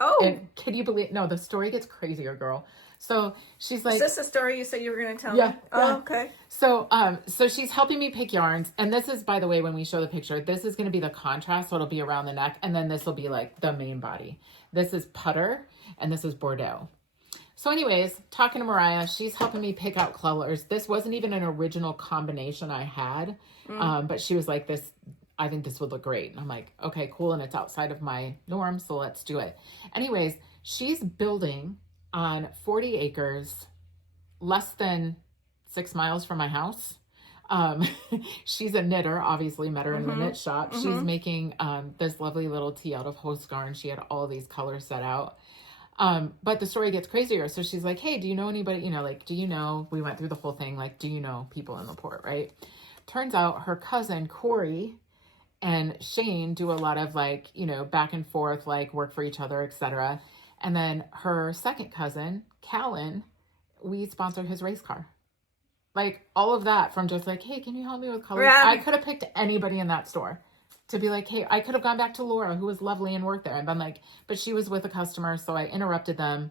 Oh, and can you believe? No, the story gets crazier, girl. So she's like, is this a story you said you were going to tell yeah, me? Yeah. Oh, okay. So, so she's helping me pick yarns, and this is, by the way, when we show the picture, this is going to be the contrast. So it'll be around the neck, and then this will be like the main body. This is Putter, and this is Bordeaux. So anyways, talking to Mariah, she's helping me pick out colors. This wasn't even an original combination I had, but she was like, I think this would look great. And I'm like, okay, cool. And it's outside of my norm, so let's do it. Anyways, she's building on 40 acres, less than 6 miles from my house. She's a knitter, obviously met her in the knit shop. She's making this lovely little tee out of host garn. She had all these colors set out. But the story gets crazier. So she's like, hey, do you know anybody, we went through the whole thing. Like, do you know people in LaPorte, right? Turns out her cousin, Corey, and Shane do a lot of back and forth, work for each other, etc. And then her second cousin, Callan, we sponsored his race car. Like, all of that from just like, hey, can you help me with colors? Yeah. I could have picked anybody in that store. To be like, hey, I could have gone back to Laura, who was lovely and worked there, and been like, but she was with a customer, so I interrupted them.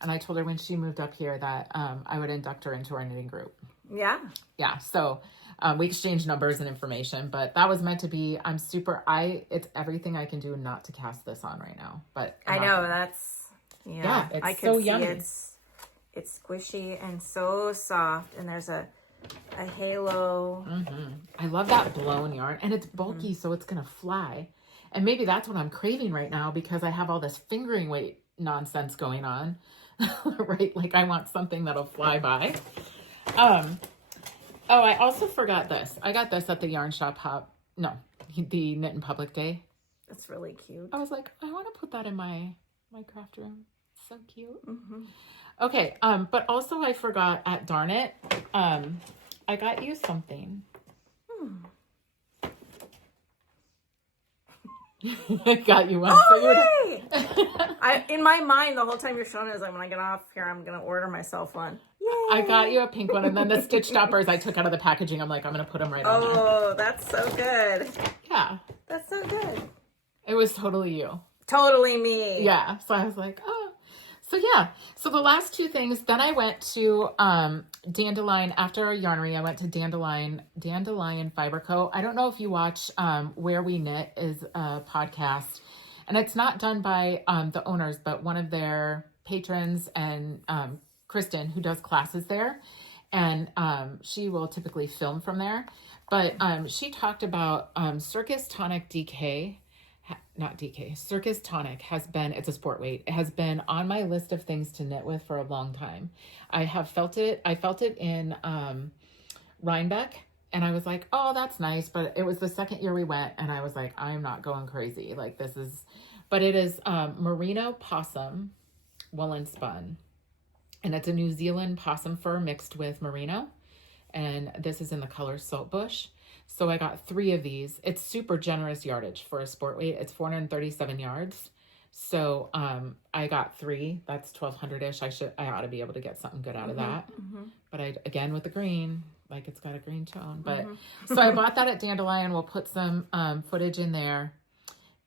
And I told her when she moved up here that I would induct her into our knitting group. Yeah. Yeah. So we exchanged numbers and information, but that was meant to be. It's everything I can do not to cast this on right now. But I know that's, yeah, it's I could so see yummy. It's squishy and so soft, and there's a halo. I love that blown yarn, and it's bulky, so it's gonna fly. And maybe that's what I'm craving right now, because I have all this fingering weight nonsense going on. Right? Like, I want something that'll fly by. Oh, I also forgot this. I got this at the yarn shop the Knit in Public Day. That's really cute. I was like, I want to put that in my craft room. So cute. Okay, but also I forgot at Darn It, I got you something. Got you one. Oh, hey! In my mind, the whole time you're showing it is like, when I get off here, I'm going to order myself one. Yay! I got you a pink one, and then the stitch stoppers I took out of the packaging. I'm like, I'm going to put them right on there. Oh, that's so good. Yeah. That's so good. It was totally you. Totally me. Yeah. So I was like, oh. So yeah. So the last two things, then I went to Dandelion. After Yarnery, I went to Dandelion Fiber Co. I don't know if you watch Where We Knit is a podcast. And it's not done by the owners, but one of their patrons, and Kristen, who does classes there. And she will typically film from there. But she talked about Circus Tonic DK. Circus Tonic has been, it's a sport weight. It has been on my list of things to knit with for a long time. I felt it in Rhinebeck, and I was like, oh, that's nice. But it was the second year we went, and I was like, I'm not going crazy. Like, this is, but it is merino possum woolen spun. And it's a New Zealand possum fur mixed with merino. And this is in the color Saltbush. So I got 3 of these. It's super generous yardage for a sport weight. It's 437 yards. So I got 3. That's 1,200-ish. I ought to be able to get something good out of that. But again, with the green, like, it's got a green tone. But so I bought that at Dandelion. We'll put some footage in there.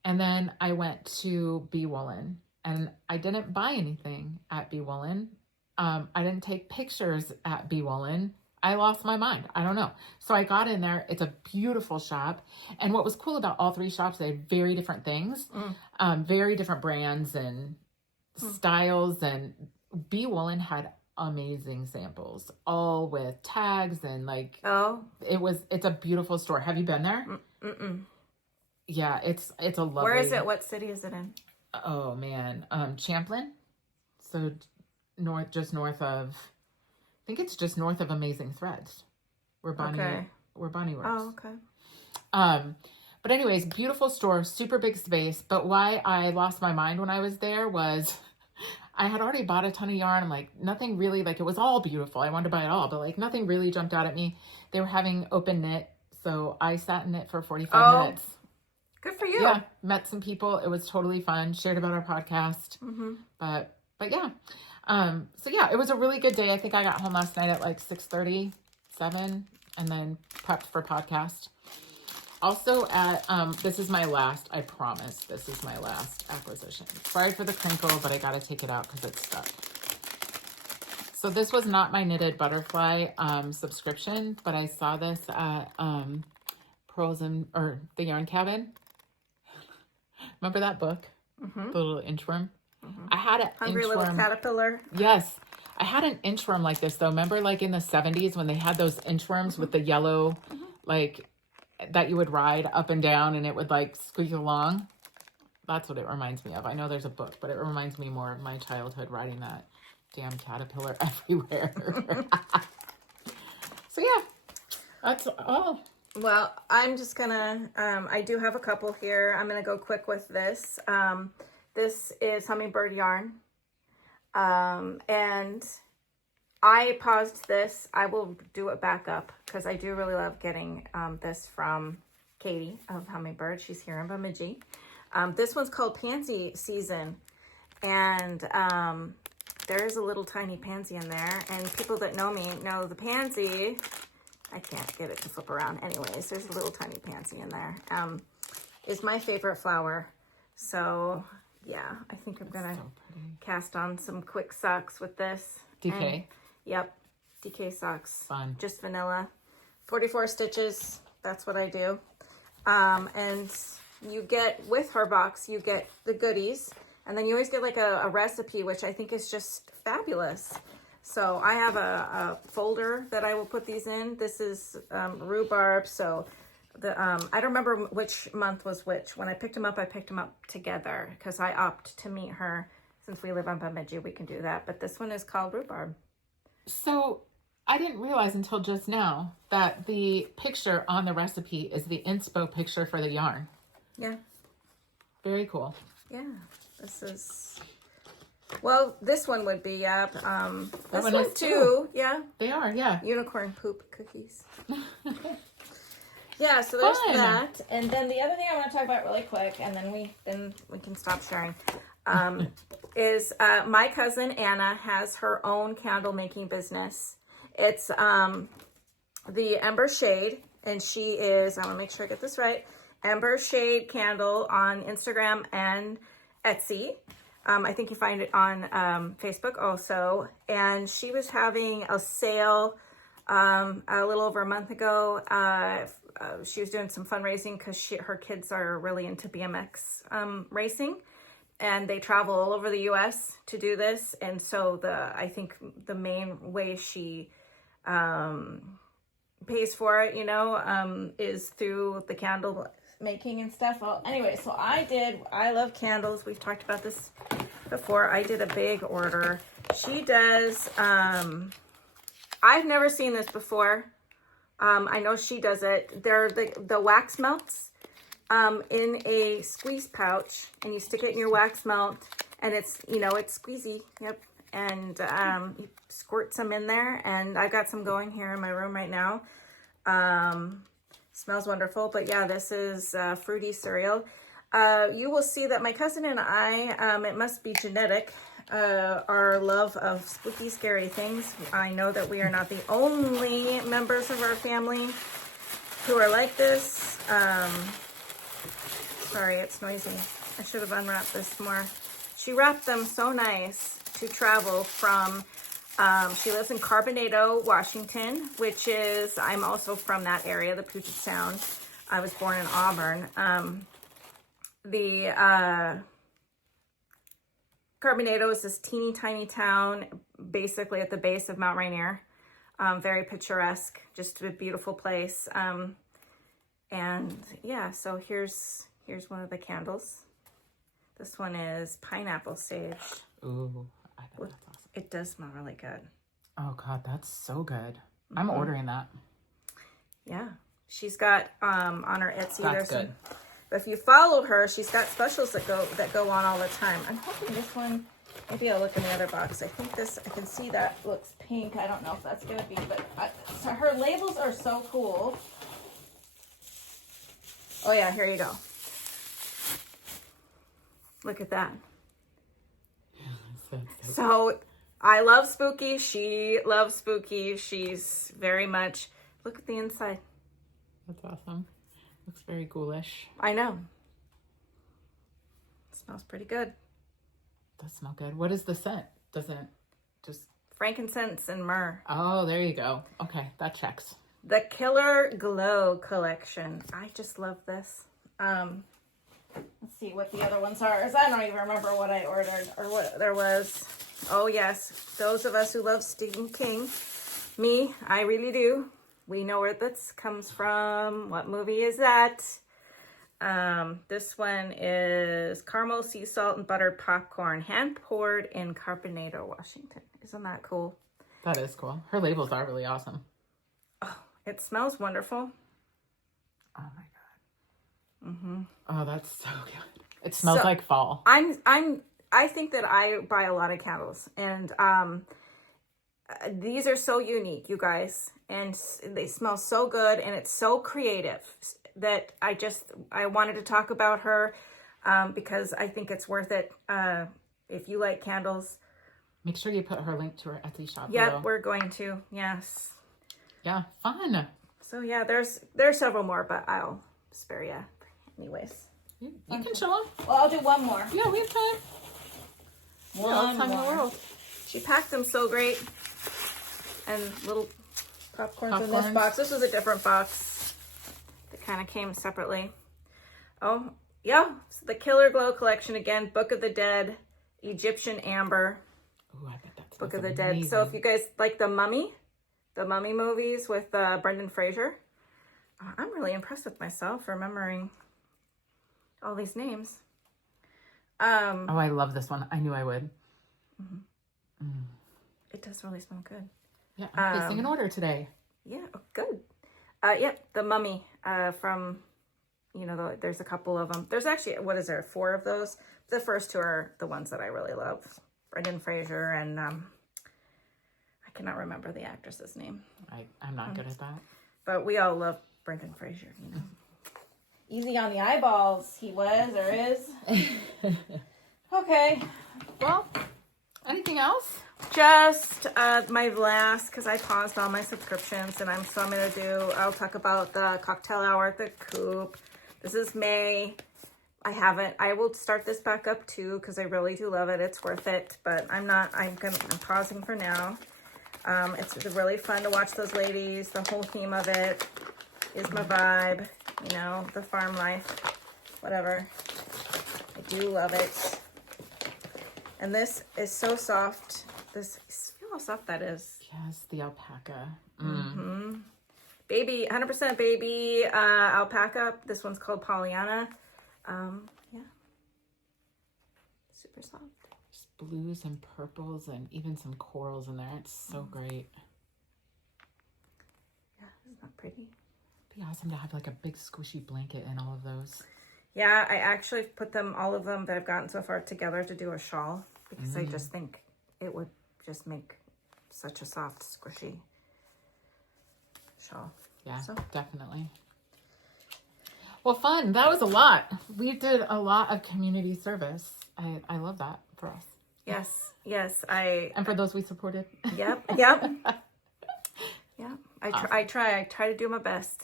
And then I went to Bee Woolen, and I didn't buy anything at Bee Woolen. I didn't take pictures at Bee Woolen. I lost my mind. I don't know. So I got in there. It's a beautiful shop. And what was cool about all 3 shops, they had very different things, very different brands and styles. And Bee Woolen had amazing samples, all with tags and like, it's a beautiful store. Have you been there? Yeah, it's a lovely. Where is it? What city is it in? Oh man. Champlin. So just north of, I think it's just north of Amazing Threads, where Bonnie works. Oh, okay. But anyways, beautiful store, super big space. But why I lost my mind when I was there was I had already bought a ton of yarn. I'm like, nothing really, like, it was all beautiful. I wanted to buy it all, but like nothing really jumped out at me. They were having open knit, so I sat in it for 45 minutes. Good for you. Yeah, met some people. It was totally fun. Shared about our podcast. But yeah. So yeah, it was a really good day. I think I got home last night at like 6:30, 7, and then prepped for podcast. Also at, this is my last, I promise, this is my last acquisition. Sorry for the crinkle, but I got to take it out because it's stuck. So this was not my Knitted Butterfly subscription, but I saw this at Pearls or the Yarn Cabin. Remember that book? The little inchworm? I had an Hungry inchworm. Little Caterpillar. Yes. I had an inchworm like this, though. Remember, like, in the 70s when they had those inchworms with the yellow, like, that you would ride up and down and it would, like, squeak along? That's what it reminds me of. I know there's a book, but it reminds me more of my childhood riding that damn caterpillar everywhere. So, yeah. That's all. Well, I'm just gonna, I do have a couple here. I'm gonna go quick with this. This is Hummingbird yarn. And I paused this. I will do it back up because I do really love getting this from Katie of Hummingbird. She's here in Bemidji. This one's called Pansy Season. And there is a little tiny pansy in there. And people that know me know the pansy. I can't get it to flip around. Anyways, there's a little tiny pansy in there. Is my favorite flower. So yeah, I think I'm gonna cast on some quick socks with this. DK. And, yep, DK socks. Fun. Just vanilla. 44 stitches. That's what I do. And you get, with her box, you get the goodies. And then you always get like a recipe, which I think is just fabulous. So I have a folder that I will put these in. This is rhubarb. So the I don't remember which month was which. When I picked them up together because I opt to meet her. Since we live on Bemidji, we can do that. But this one is called rhubarb. So I didn't realize until just now that the picture on the recipe is the inspo picture for the yarn. Yeah. Very cool. Yeah. This is... Well, this one would be, yeah. This one too. Yeah. They are, yeah. Unicorn poop cookies. Yeah, so there's Fun. that. And then the other thing I want to talk about really quick, and then we can stop sharing, is my cousin Anna has her own candle making business. It's the Ember Shade, and she is, I want to make sure I get this right, Ember Shade Candle on Instagram and Etsy. I think you find it on Facebook also. And she was having a sale a little over a month ago. She was doing some fundraising because her kids are really into BMX racing, and they travel all over the U.S. to do this. And so I think the main way she pays for it, is through the candle making and stuff. Well, anyway, so I love candles. We've talked about this before. I did a big order. She does, I've never seen this before. I know she does it. They're the wax melts in a squeeze pouch, and you stick it in your wax melt, and it's, it's squeezy. Yep. And you squirt some in there, and I've got some going here in my room right now. Smells wonderful. But yeah, this is fruity cereal. You will see that my cousin and I, it must be genetic, our love of spooky, scary things. I know that we are not the only members of our family who are like this. Sorry, it's noisy. I should have unwrapped this more. She wrapped them so nice to travel from, she lives in Carbonado, Washington, which is, I'm also from that area, the Puget Sound. I was born in Auburn. Carbonado is this teeny tiny town, basically at the base of Mount Rainier. Very picturesque, just a beautiful place. And yeah, so here's one of the candles. This one is pineapple sage. Ooh, I think that's awesome. It does smell really good. Oh God, that's so good. I'm ordering that. Yeah, she's got on her Etsy. That's good. But if you follow her, she's got specials that go on all the time. I'm hoping this one. Maybe I'll look in the other box. I think this. I can see that looks pink. I don't know if that's gonna be, but so her labels are so cool. Oh yeah, here you go. Look at that. So I love spooky. She loves spooky. She's very much. Look at the inside. That's awesome. Looks very ghoulish. I know. It smells pretty good. Does smell good. What is the scent? Doesn't just frankincense and myrrh. Oh, there you go. Okay, that checks. The Killer Glow collection. I just love this. Let's see what the other ones are. I don't even remember what I ordered or what there was. Oh yes, those of us who love Stephen King. Me, I really do. We know where this comes from. What movie is that? This one is caramel, sea salt, and buttered popcorn, hand poured in Carbonado, Washington. Isn't that cool? That is cool. Her labels are really awesome. Oh, it smells wonderful. Oh my God. Mm-hmm. Oh, that's so good. It smells like fall. I think that I buy a lot of candles, and these are so unique, you guys, and they smell so good, and it's so creative that I wanted to talk about her because I think it's worth it. If you like candles, make sure you put her link to her Etsy shop. Yep, below. we're going to. Yes. Yeah, fun. So yeah, there's several more, but I'll spare you. Anyways, you can show them. Well, I'll do one more. Yeah, we have time. One time in more. the world. She packed them so great, and little popcorns in this box. This was a different box. It kind of came separately. Oh yeah, so the Killer Glow collection again. Book of the Dead, Egyptian Amber. Ooh, I bet that's Book of the amazing. Dead. So if you guys like the Mummy movies with Brendan Fraser, I'm really impressed with myself remembering all these names. Oh, I love this one. I knew I would. Mm-hmm. It does really smell good. Yeah, I'm placing an order today. Yeah, oh, good. Yep, the Mummy from, there's a couple of them. There's actually, 4 of those? The first 2 are the ones that I really love. Brendan Fraser and I cannot remember the actress's name. I'm not good at that. But we all love Brendan Fraser, you know. Easy on the eyeballs, he was or is. Okay. Well, anything else? Just my last, because I paused all my subscriptions, and I'll talk about the cocktail hour at the Coop. This is May. I will start this back up too, because I really do love it. It's worth it, but I'm pausing for now. It's really fun to watch those ladies. The whole theme of it is my vibe, you know, the farm life, whatever. I do love it. And this is so soft. Feel how soft that is. Yes, the alpaca. Mm-hmm. Baby, 100% baby alpaca. This one's called Pollyanna. Yeah. Super soft. There's blues and purples and even some corals in there. It's so great. Yeah, isn't that pretty? It'd be awesome to have like a big squishy blanket in all of those. Yeah, I actually put all of them that I've gotten so far together to do a shawl, because I just think it would just make such a soft, squishy shawl. Yeah, so. Definitely. Well, fun. That was a lot. We did a lot of community service. I love that for us. Yes. And for those we supported. Yep. Yeah. I try to do my best.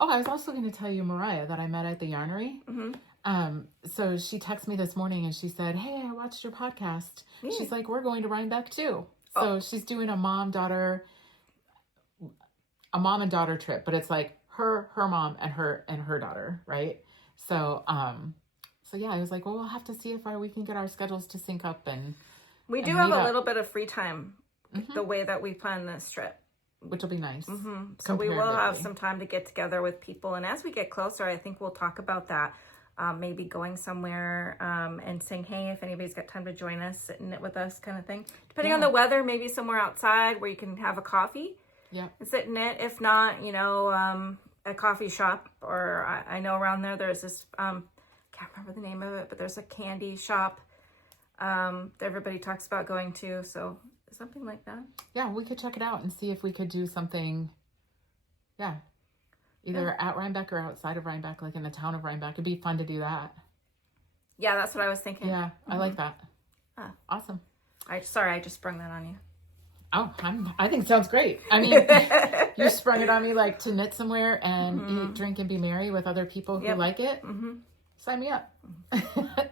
Oh, I was also going to tell you Mariah that I met at the Yarnery. Mm-hmm. So she texted me this morning and she said, "Hey, I watched your podcast." Yeah. She's like, "We're going to Rhinebeck too." So she's doing a mom and daughter trip, but it's like her mom and her daughter, right? So yeah, I was like, well, we'll have to see if we can get our schedules to sync up, and we do have a little bit of free time the way that we plan this trip, which will be nice. Mm-hmm. So we will have some time to get together with people, and as we get closer, I think we'll talk about that. Maybe going somewhere and saying, hey, if anybody's got time to join us, sit and knit with us, kind of thing. Depending on the weather, maybe somewhere outside where you can have a coffee. Yeah. And sit and knit. If not, you know, a coffee shop, or I know around there's this, can't remember the name of it, but there's a candy shop that everybody talks about going to. So something like that. Yeah, we could check it out and see if we could do something. Yeah. Either at Rhinebeck or outside of Rhinebeck, like in the town of Rhinebeck. It'd be fun to do that. Yeah, that's what I was thinking. Yeah, I like that. Awesome. I just sprung that on you. Oh, I think it sounds great. I mean, you sprung it on me like to knit somewhere and eat, drink, and be merry with other people who like it. Mm-hmm. Sign me up.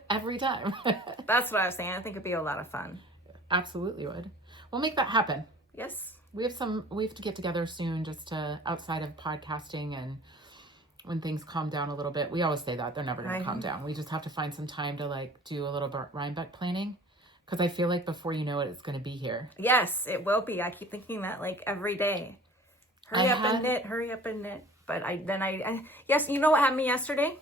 Every time. That's what I was saying. I think it'd be a lot of fun. Absolutely would. We'll make that happen. Yes. We have to get together soon, just to outside of podcasting, and when things calm down a little bit. We always say that they're never going to calm down. We just have to find some time to like do a little Rhinebeck planning, because I feel like before you know it, it's going to be here. Yes, it will be. I keep thinking that like every day. Hurry up and knit. But yes, you know what happened to me yesterday?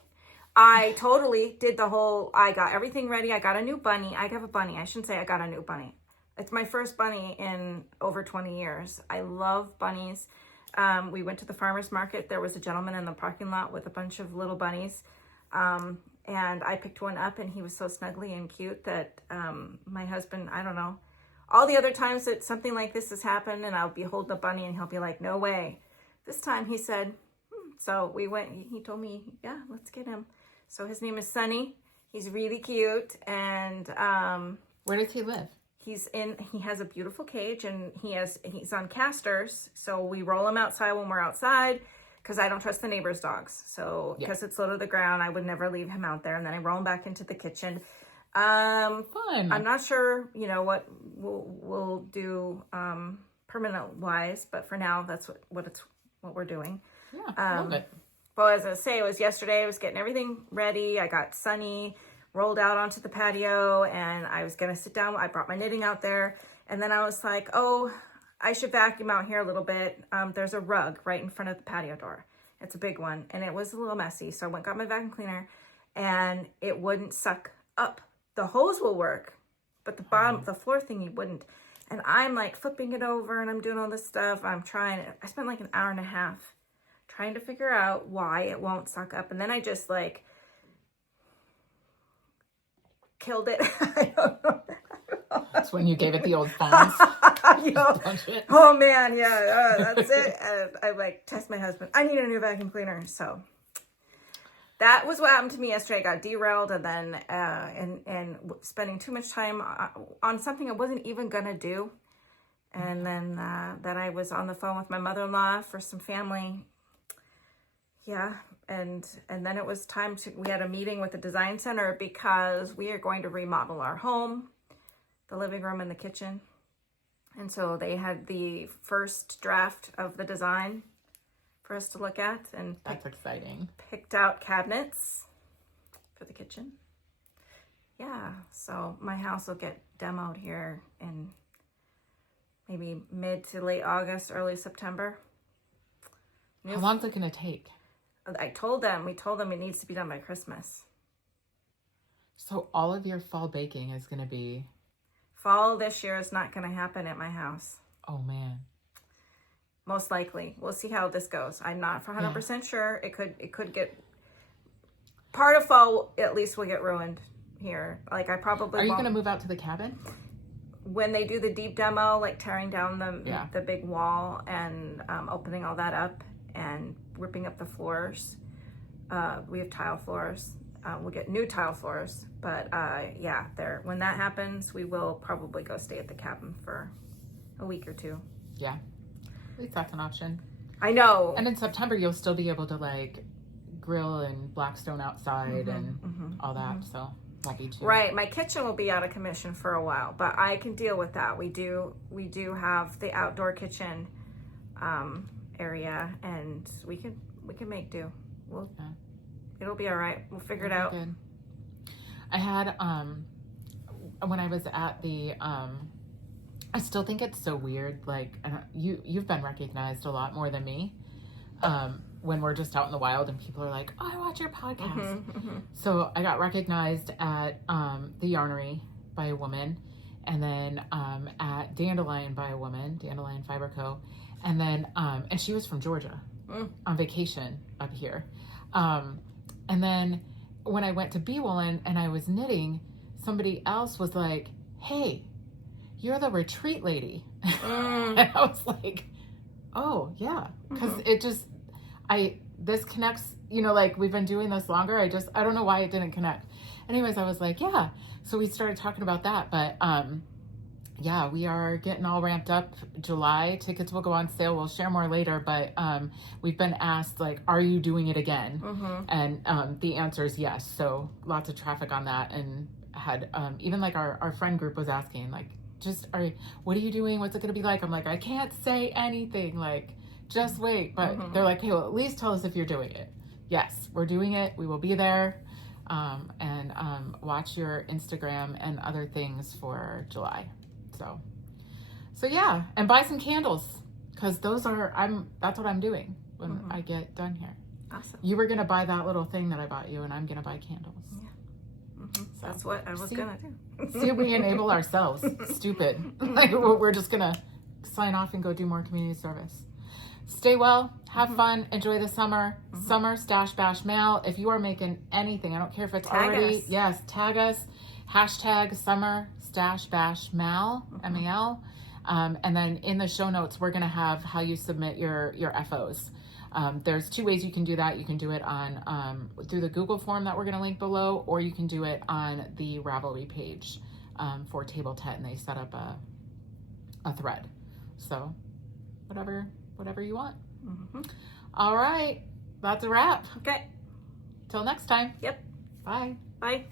I totally did I got everything ready. I got a new bunny. I have a bunny. I shouldn't say I got a new bunny. It's my first bunny in over 20 years. I love bunnies. We went to the farmer's market. There was a gentleman in the parking lot with a bunch of little bunnies. And I picked one up, and he was so snuggly and cute that my husband, I don't know, all the other times that something like this has happened and I'll be holding a bunny and he'll be like, no way. This time he said, so we went, he told me, yeah, let's get him. So his name is Sunny. He's really cute. And where does he live? He has a beautiful cage, and he's on casters. So we roll him outside when we're outside, because I don't trust the neighbor's dogs. So because it's low to the ground, I would never leave him out there. And then I roll him back into the kitchen. Fun. I'm not sure, you know, what we'll do permanent wise, but for now, that's what we're doing. Yeah, love it. Well, as I say, it was yesterday. I was getting everything ready. I got Sunny rolled out onto the patio, and I was going to sit down. I brought my knitting out there, and then I was like, oh, I should vacuum out here a little bit. There's a rug right in front of the patio door. It's a big one, and it was a little messy. So I went got my vacuum cleaner, and it wouldn't suck up. The hose will work, but the bottom, the floor thingy wouldn't. And I'm like flipping it over, and I'm doing all this stuff. I'm trying. I spent like an hour and a half trying to figure out why it won't suck up. And then I just like killed it. I don't know. That's when you gave it the old phones. Oh man, yeah, that's it. And I like text my husband, I need a new vacuum cleaner. So that was what happened to me yesterday. I got derailed, and then and spending too much time on something I wasn't even gonna do. And then I was on the phone with my mother-in-law for some family. Yeah, and then it was time we had a meeting with the design center because we are going to remodel our home, the living room and the kitchen. And so they had the first draft of the design for us to look at, and that's exciting. Picked out cabinets for the kitchen. Yeah, so my house will get demoed here in maybe mid to late August, early September. How long is it going to take? We told them it needs to be done by Christmas. So all of your fall baking is going to be... Fall this year is not going to happen at my house. Oh, man. Most likely. We'll see how this goes. I'm not 100% sure. It could get... Part of fall, at least, will get ruined here. Like, I probably Are you going to move out to the cabin? When they do the deep demo, like tearing down the big wall and opening all that up and ripping up the floors, we have tile floors. We'll get new tile floors, but when that happens, we will probably go stay at the cabin for a week or two. Yeah, at least that's an option. I know. And in September, you'll still be able to like grill and blackstone outside and all that. So. Right, my kitchen will be out of commission for a while, but I can deal with that. We do have the outdoor kitchen area, and we can make do. It'll be all right. We'll figure it out. Good. I had when I was at the I still think it's so weird. Like you've been recognized a lot more than me. When we're just out in the wild and people are like, oh, I watch your podcast. So I got recognized at the Yarnery by a woman, and then at Dandelion by a woman, Dandelion Fiber Co. And then, and she was from Georgia on vacation up here. And then when I went to Bee Woolen and I was knitting, somebody else was like, hey, you're the retreat lady. And I was like, oh yeah. Cause it just, this connects, like we've been doing this longer. I don't know why it didn't connect. Anyways, I was like, yeah. So we started talking about that, but, yeah, we are getting all ramped up. July tickets will go on sale. We'll share more later, but, we've been asked like, are you doing it again? And, the answer is yes. So lots of traffic on that. And had, even like our friend group was asking like, what are you doing? What's it going to be like? I'm like, I can't say anything. Like, just wait. But they're like, hey, well, at least tell us if you're doing it. Yes, we're doing it. We will be there. And watch your Instagram and other things for July. So yeah, and buy some candles, because that's what I'm doing when I get done here. Awesome. You were gonna buy that little thing that I bought you, and I'm gonna buy candles. Yeah. So that's what I was gonna do. See if we enable ourselves. Stupid. Like we're just gonna sign off and go do more community service. Stay well, have fun, enjoy the summer. Summer Stash Bash Mail. If you are making anything, I don't care if it's tag us. Hashtag Summer Stash Bash Mal, M-A-L. And then in the show notes, we're gonna have how you submit your FOs. There's two ways you can do that. You can do it on through the Google form that we're gonna link below, or you can do it on the Ravelry page for Table Tet, and they set up a thread. So whatever you want. All right, that's a wrap. Okay. Till next time. Yep. Bye. Bye.